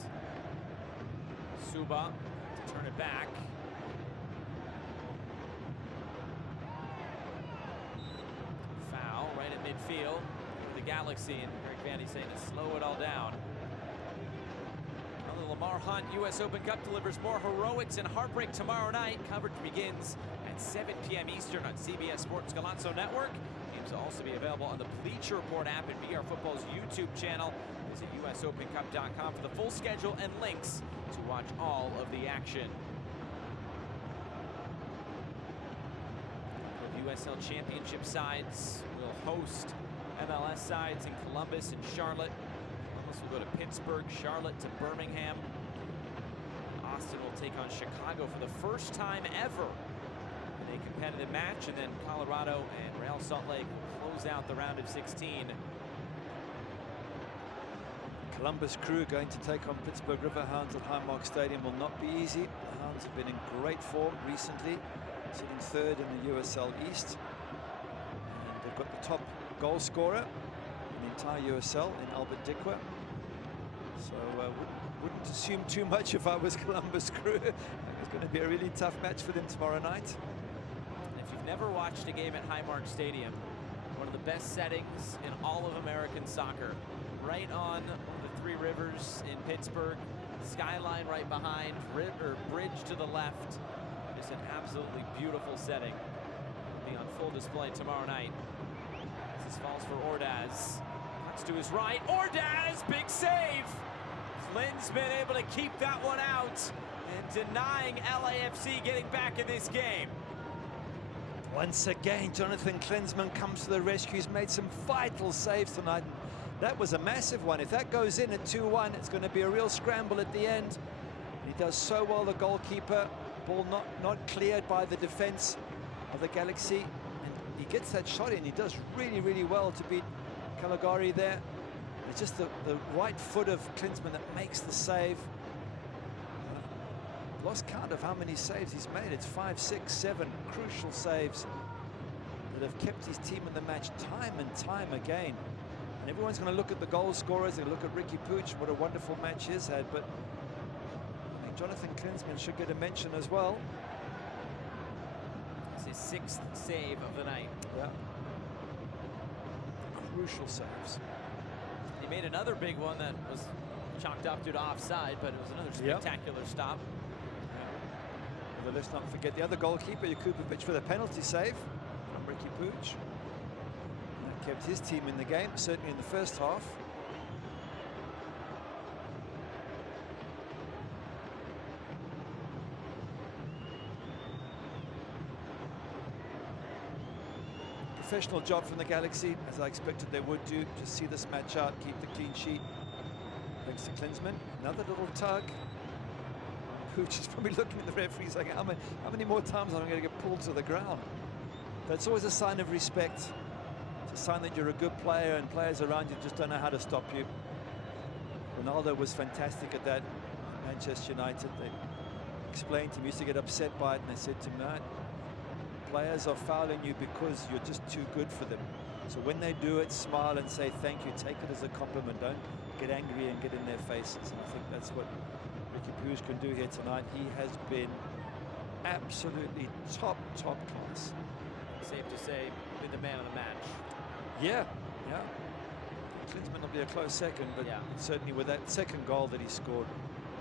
Suba to turn it back. Foul right at midfield for the Galaxy, and Greg Vandy saying to slow it all down. Well, the Lamar Hunt U.S. Open Cup delivers more heroics and heartbreak tomorrow night. Coverage begins at 7 p.m. Eastern on CBS Sports Golazo Network. Games will also be available on the Bleacher Report app and BR Football's YouTube channel. Visit USOpenCup.com for the full schedule and links to watch all of the action. The USL Championship sides will host MLS sides in Columbus and Charlotte. Columbus will go to Pittsburgh, Charlotte to Birmingham. Austin will take on Chicago for the first time ever in a competitive match, and then Colorado and Real Salt Lake close out the round of 16. Columbus Crew going to take on Pittsburgh Riverhounds at Highmark Stadium will not be easy. The Hounds have been in great form recently, sitting 3rd in the USL East. And they've got the top goal scorer in the entire USL in Albert Dikwa. So wouldn't assume too much if I was Columbus Crew. It's going to be a really tough match for them tomorrow night. And if you've never watched a game at Highmark Stadium, one of the best settings in all of American soccer, right on the Three Rivers in Pittsburgh, skyline right behind, bridge to the left. Just an absolutely beautiful setting. Be on full display tomorrow night. This falls for Ordaz. Cuts to his right. Ordaz, big save. Flynn's been able to keep that one out and denying LAFC getting back in this game. Once again, Jonathan Klinsmann comes to the rescue. He's made some vital saves tonight. That was a massive one. If that goes in at 2-1, it's going to be a real scramble at the end. He does so well, the goalkeeper. Ball not cleared by the defense of the Galaxy. And he gets that shot in. He does really, really well to beat Caligari there. It's just the right foot of Klinsmann that makes the save. Lost count of how many saves he's made. It's 5, 6, 7 crucial saves that have kept his team in the match time and time again. And everyone's going to look at the goal scorers. They'll look at Ricky Pooch, what a wonderful match he's had. But I think Jonathan Klinsmann should get a mention as well. It's his 6th save of the night. Yeah. Crucial saves. He made another big one that was chalked up due to offside, but it was another spectacular stop. But let's not forget the other goalkeeper, Jakubovic, with a penalty save from Ricky Pooch. That kept his team in the game, certainly in the first half. professional job from the Galaxy, as I expected they would do. Just see this match out, keep the clean sheet. Thanks to Klinsmann. Another little tug. Pooch is probably looking at the referee saying, how many more times am I going to get pulled to the ground? That's always a sign of respect. It's a sign that you're a good player, and players around you just don't know how to stop you. Ronaldo was fantastic at that. Manchester United, they explained to him, he used to get upset by it, and they said to him, no, players are fouling you because you're just too good for them. So when they do it, smile and say thank you. Take it as a compliment. Don't get angry and get in their faces. And I think that's what Ricky Puig can do here tonight. He has been absolutely top class. Safe to say, been the man of the match. Yeah. Klinsmann will be a close second, but certainly with that second goal that he scored,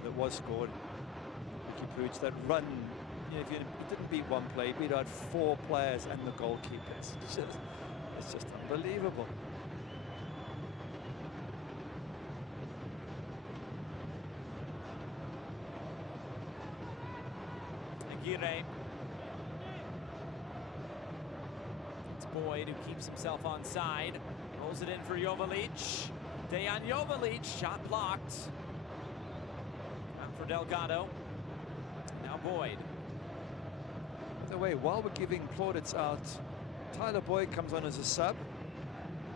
Ricky Puig, that run, you know, if he didn't beat one play, he beat out 4 players and the goalkeeper. It's just unbelievable. Aguirre. It's Boyd who keeps himself on side. Rolls it in for Jovalic. Dejan Jovalic, shot blocked. Out for Delgado. Now Boyd. By the way, while we're giving plaudits out, Tyler Boyd comes on as a sub,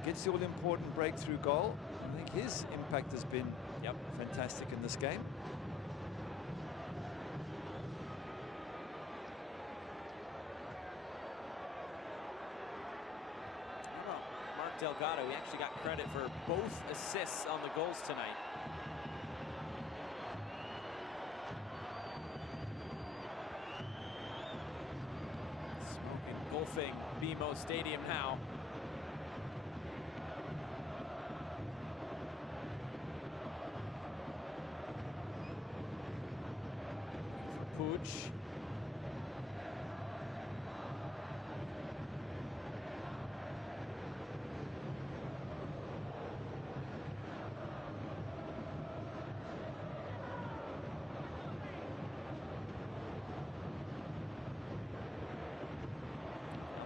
gets the all-important breakthrough goal. I think his impact has been fantastic in this game. Mark Delgado, he actually got credit for both assists on the goals tonight. Engulfing BMO Stadium now. Puig.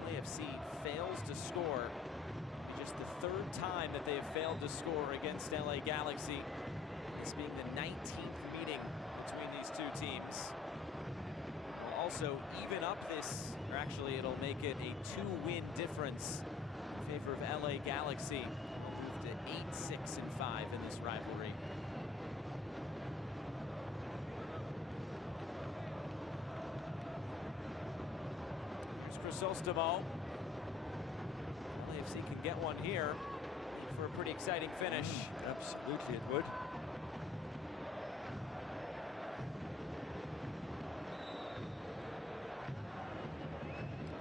LAFC fails to score. Just the 3rd time that they have failed to score against LA Galaxy. This being the 19th meeting between these two teams. Will also even up this, or actually it'll make it a 2-win difference in favor of LA Galaxy. Move to 8-6-5 in this rivalry. Crisostomo. LAFC can get one here for a pretty exciting finish. Absolutely, it would.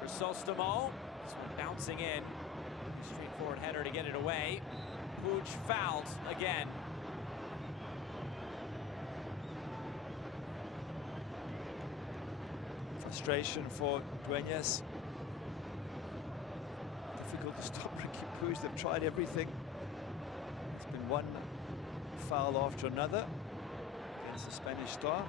Crisostomo. This one bouncing in. Straightforward header to get it away. Puig fouled again. Frustration for Dueñas. Difficult to stop Ricky Puig. They've tried everything. It's been one foul after another against the Spanish star.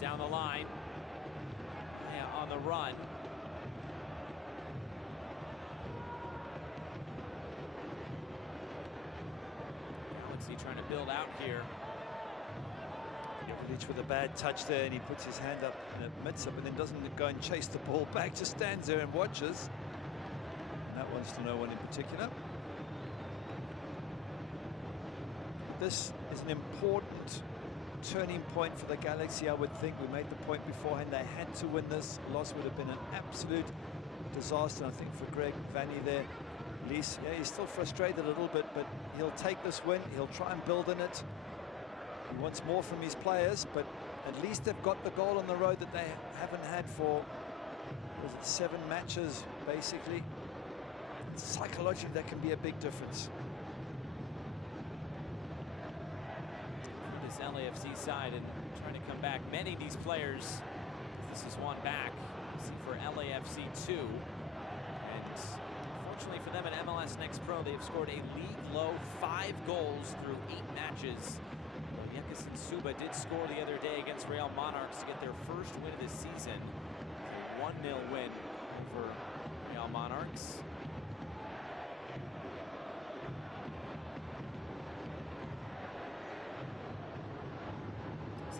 Down the line. On the run. Galaxy trying to build out here. Jovalic with a bad touch there, and he puts his hand up and admits it, but then doesn't go and chase the ball back, just stands there and watches. And that one's to no one in particular. This is an important turning point for the Galaxy, I would think. We made the point beforehand, they had to win this. Loss would have been an absolute disaster, I think, for Greg Vanny there. Least, yeah, he's still frustrated a little bit, but he'll take this win. He'll try and build in it. He wants more from his players, but at least they've got the goal on the road that they haven't had for Was it 7 matches, basically? Psychologically, that can be a big difference. This LAFC side and trying to come back. Many of these players, this is one back. See for LAFC 2. And fortunately for them at MLS Next Pro, they have scored a league-low 5 goals through 8 matches. Yekison Suba did score the other day against Real Monarchs to get their first win of the season. A 1-0 win for Real Monarchs.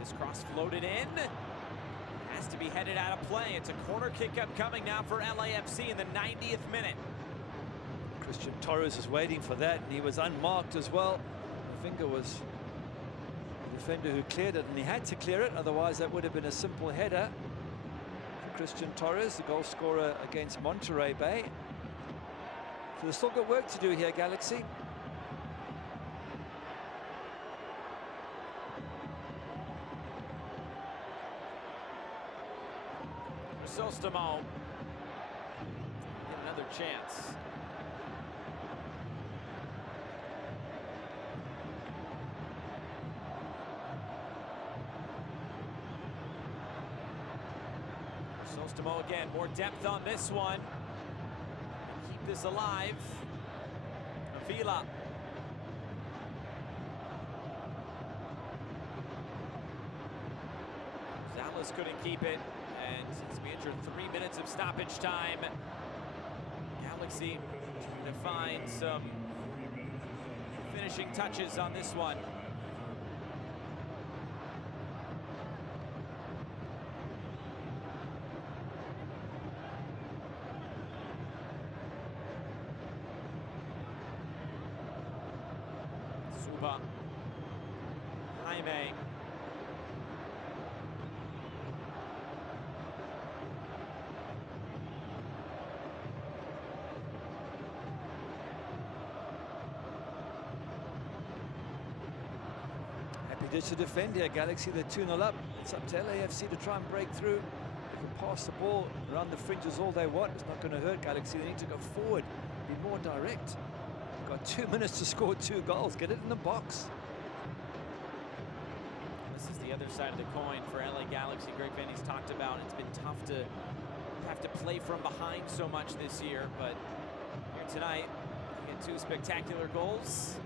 This cross floated in. Has to be headed out of play. It's a corner kick upcoming now for LAFC in the 90th minute. Christian Torres is waiting for that, and he was unmarked as well. The finger was the defender who cleared it, and he had to clear it, otherwise that would have been a simple header. Christian Torres, the goal scorer against Monterey Bay. So there's still got work to do here, Galaxy. Sostamo. Get another chance. Sostamo again, more depth on this one. Keep this alive. Avila. Zales couldn't keep it. And since we entered 3 minutes of stoppage time, Galaxy trying to find some finishing touches on this one. Suba. Jaime. Just to defend here, Galaxy, they're 2-0 up. It's up to LAFC to try and break through. They can pass the ball around the fringes all they want. It's not going to hurt Galaxy. They need to go forward, be more direct. They've got 2 minutes to score 2 goals. Get it in the box. This is the other side of the coin for LA Galaxy. Greg Vanny's talked about it's been tough to have to play from behind so much this year, but here tonight, you get 2 spectacular goals.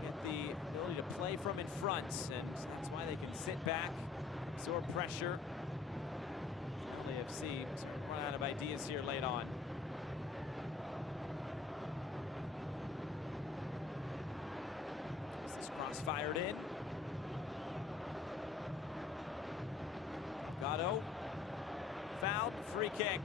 Get the ability to play from in front, and that's why they can sit back, absorb pressure. LAFC run out of ideas here late on. This cross fired in. Gatto fouled, free kick.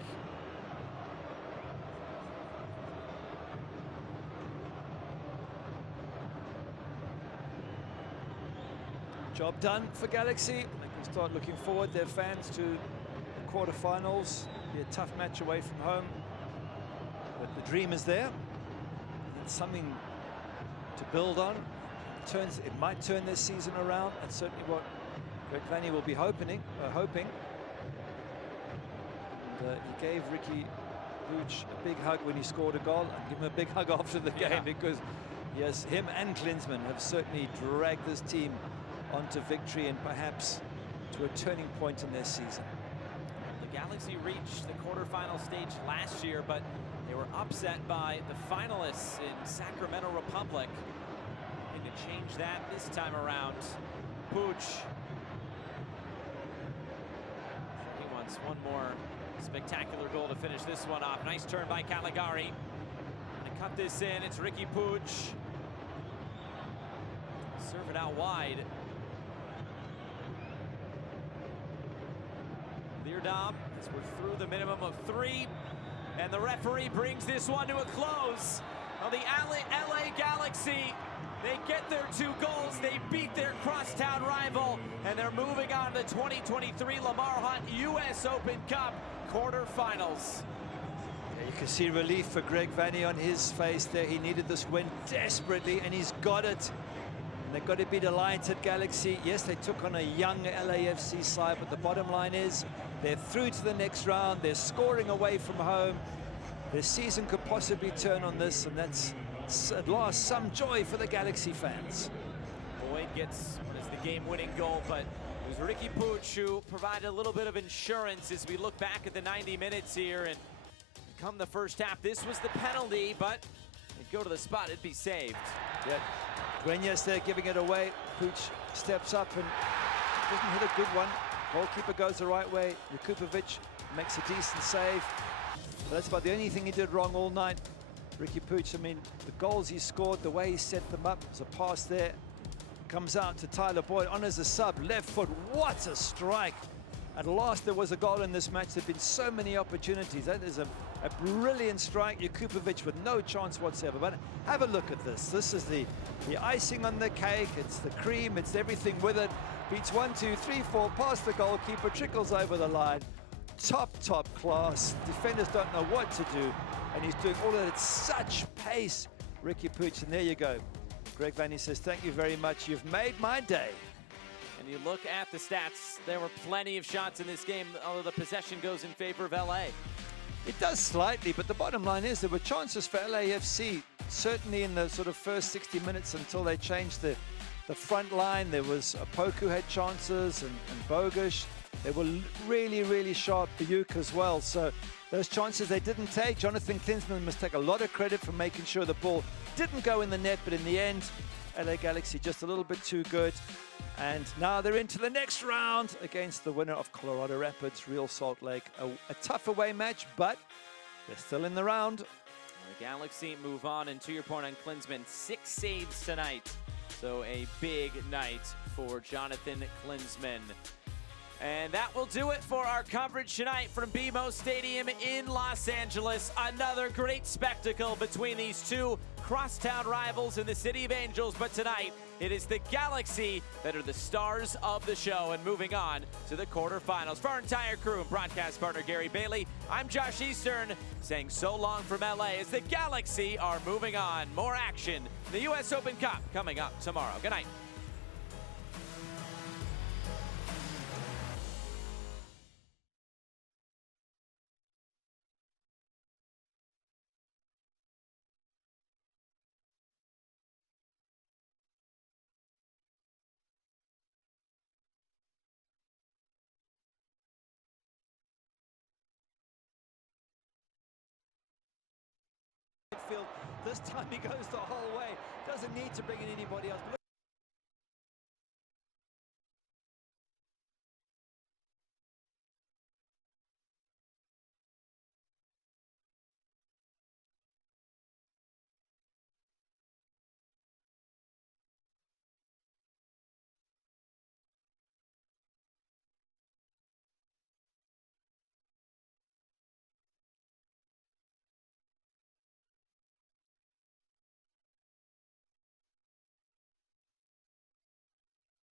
Job done for Galaxy. They can start looking forward, their fans, to the quarterfinals. Be a tough match away from home, but the dream is there. It's something to build on. It might turn this season around. That's certainly what Greg Vanny will be hoping. And, he gave Ricky Puig a big hug when he scored a goal, and give him a big hug after the game, because yes, him and Klinsmann have certainly dragged this team onto victory and perhaps to a turning point in their season. The Galaxy reached the quarterfinal stage last year, but they were upset by the finalists in Sacramento Republic. And to change that this time around, Puig. He wants one more spectacular goal to finish this one off. Nice turn by Caligari. To cut this in, it's Ricky Puig. Serve it out wide. Leerdam, as we're through the minimum of 3, and the referee brings this one to a close. Now the LA Galaxy, they get their 2 goals, they beat their crosstown rival, and they're moving on to the 2023 Lamar Hunt US Open Cup quarterfinals. Yeah, you can see relief for Greg Vanny on his face there. He needed this win desperately, and he's got it. They've got to be delighted, Galaxy. Yes, they took on a young LAFC side, but the bottom line is They're through to the next round. They're scoring away from home. Their season could possibly turn on this, and that's at last some joy for the Galaxy fans. Boyd gets what is the game-winning goal, but it was Ricky Puig who provided a little bit of insurance as we look back at the 90 minutes here. And come the first half, this was the penalty, but it'd go to the spot, it'd be saved. Yeah, Dueñas there giving it away. Puig steps up and doesn't hit a good one. Goalkeeper goes the right way. Jakupovic makes a decent save. But that's about the only thing he did wrong all night. Ricky Puig, I mean, the goals he scored, the way he set them up, there's a pass there. Comes out to Tyler Boyd on as a sub, left foot, what a strike. At last there was a goal in this match. There have been so many opportunities. That is a brilliant strike. Jakupovic with no chance whatsoever. But have a look at this. This is the icing on the cake. It's the cream, it's everything with it. Beats 1, 2, 3, 4, past the goalkeeper, trickles over the line. Top class. Defenders don't know what to do, and he's doing all of it at such pace. Ricky Puig, and there you go. Greg Vanny says, thank you very much. You've made my day. And you look at the stats, there were plenty of shots in this game, although the possession goes in favor of LA. It does slightly, but the bottom line is there were chances for LAFC, certainly in the sort of first 60 minutes until they changed the front line. There was Poku had chances and Bogusz. They were really sharp, Bayuk as well. So those chances they didn't take. Jonathan Klinsmann must take a lot of credit for making sure the ball didn't go in the net, but in the end, LA Galaxy just a little bit too good. And now they're into the next round against the winner of Colorado Rapids, Real Salt Lake. A tough away match, but they're still in the round. The Galaxy move on, and to your point on Klinsmann, 6 saves tonight. So a big night for Jonathan Klinsmann. And that will do it for our coverage tonight from BMO Stadium in Los Angeles. Another great spectacle between these two crosstown rivals in the City of Angels. But tonight, it is the Galaxy that are the stars of the show. And moving on to the quarterfinals. For our entire crew and broadcast partner Gary Bailey, I'm Josh Eastern saying so long from LA as the Galaxy are moving on. More action, the US Open Cup coming up tomorrow. Good night. This time he goes the whole way. Doesn't need to bring in anybody else.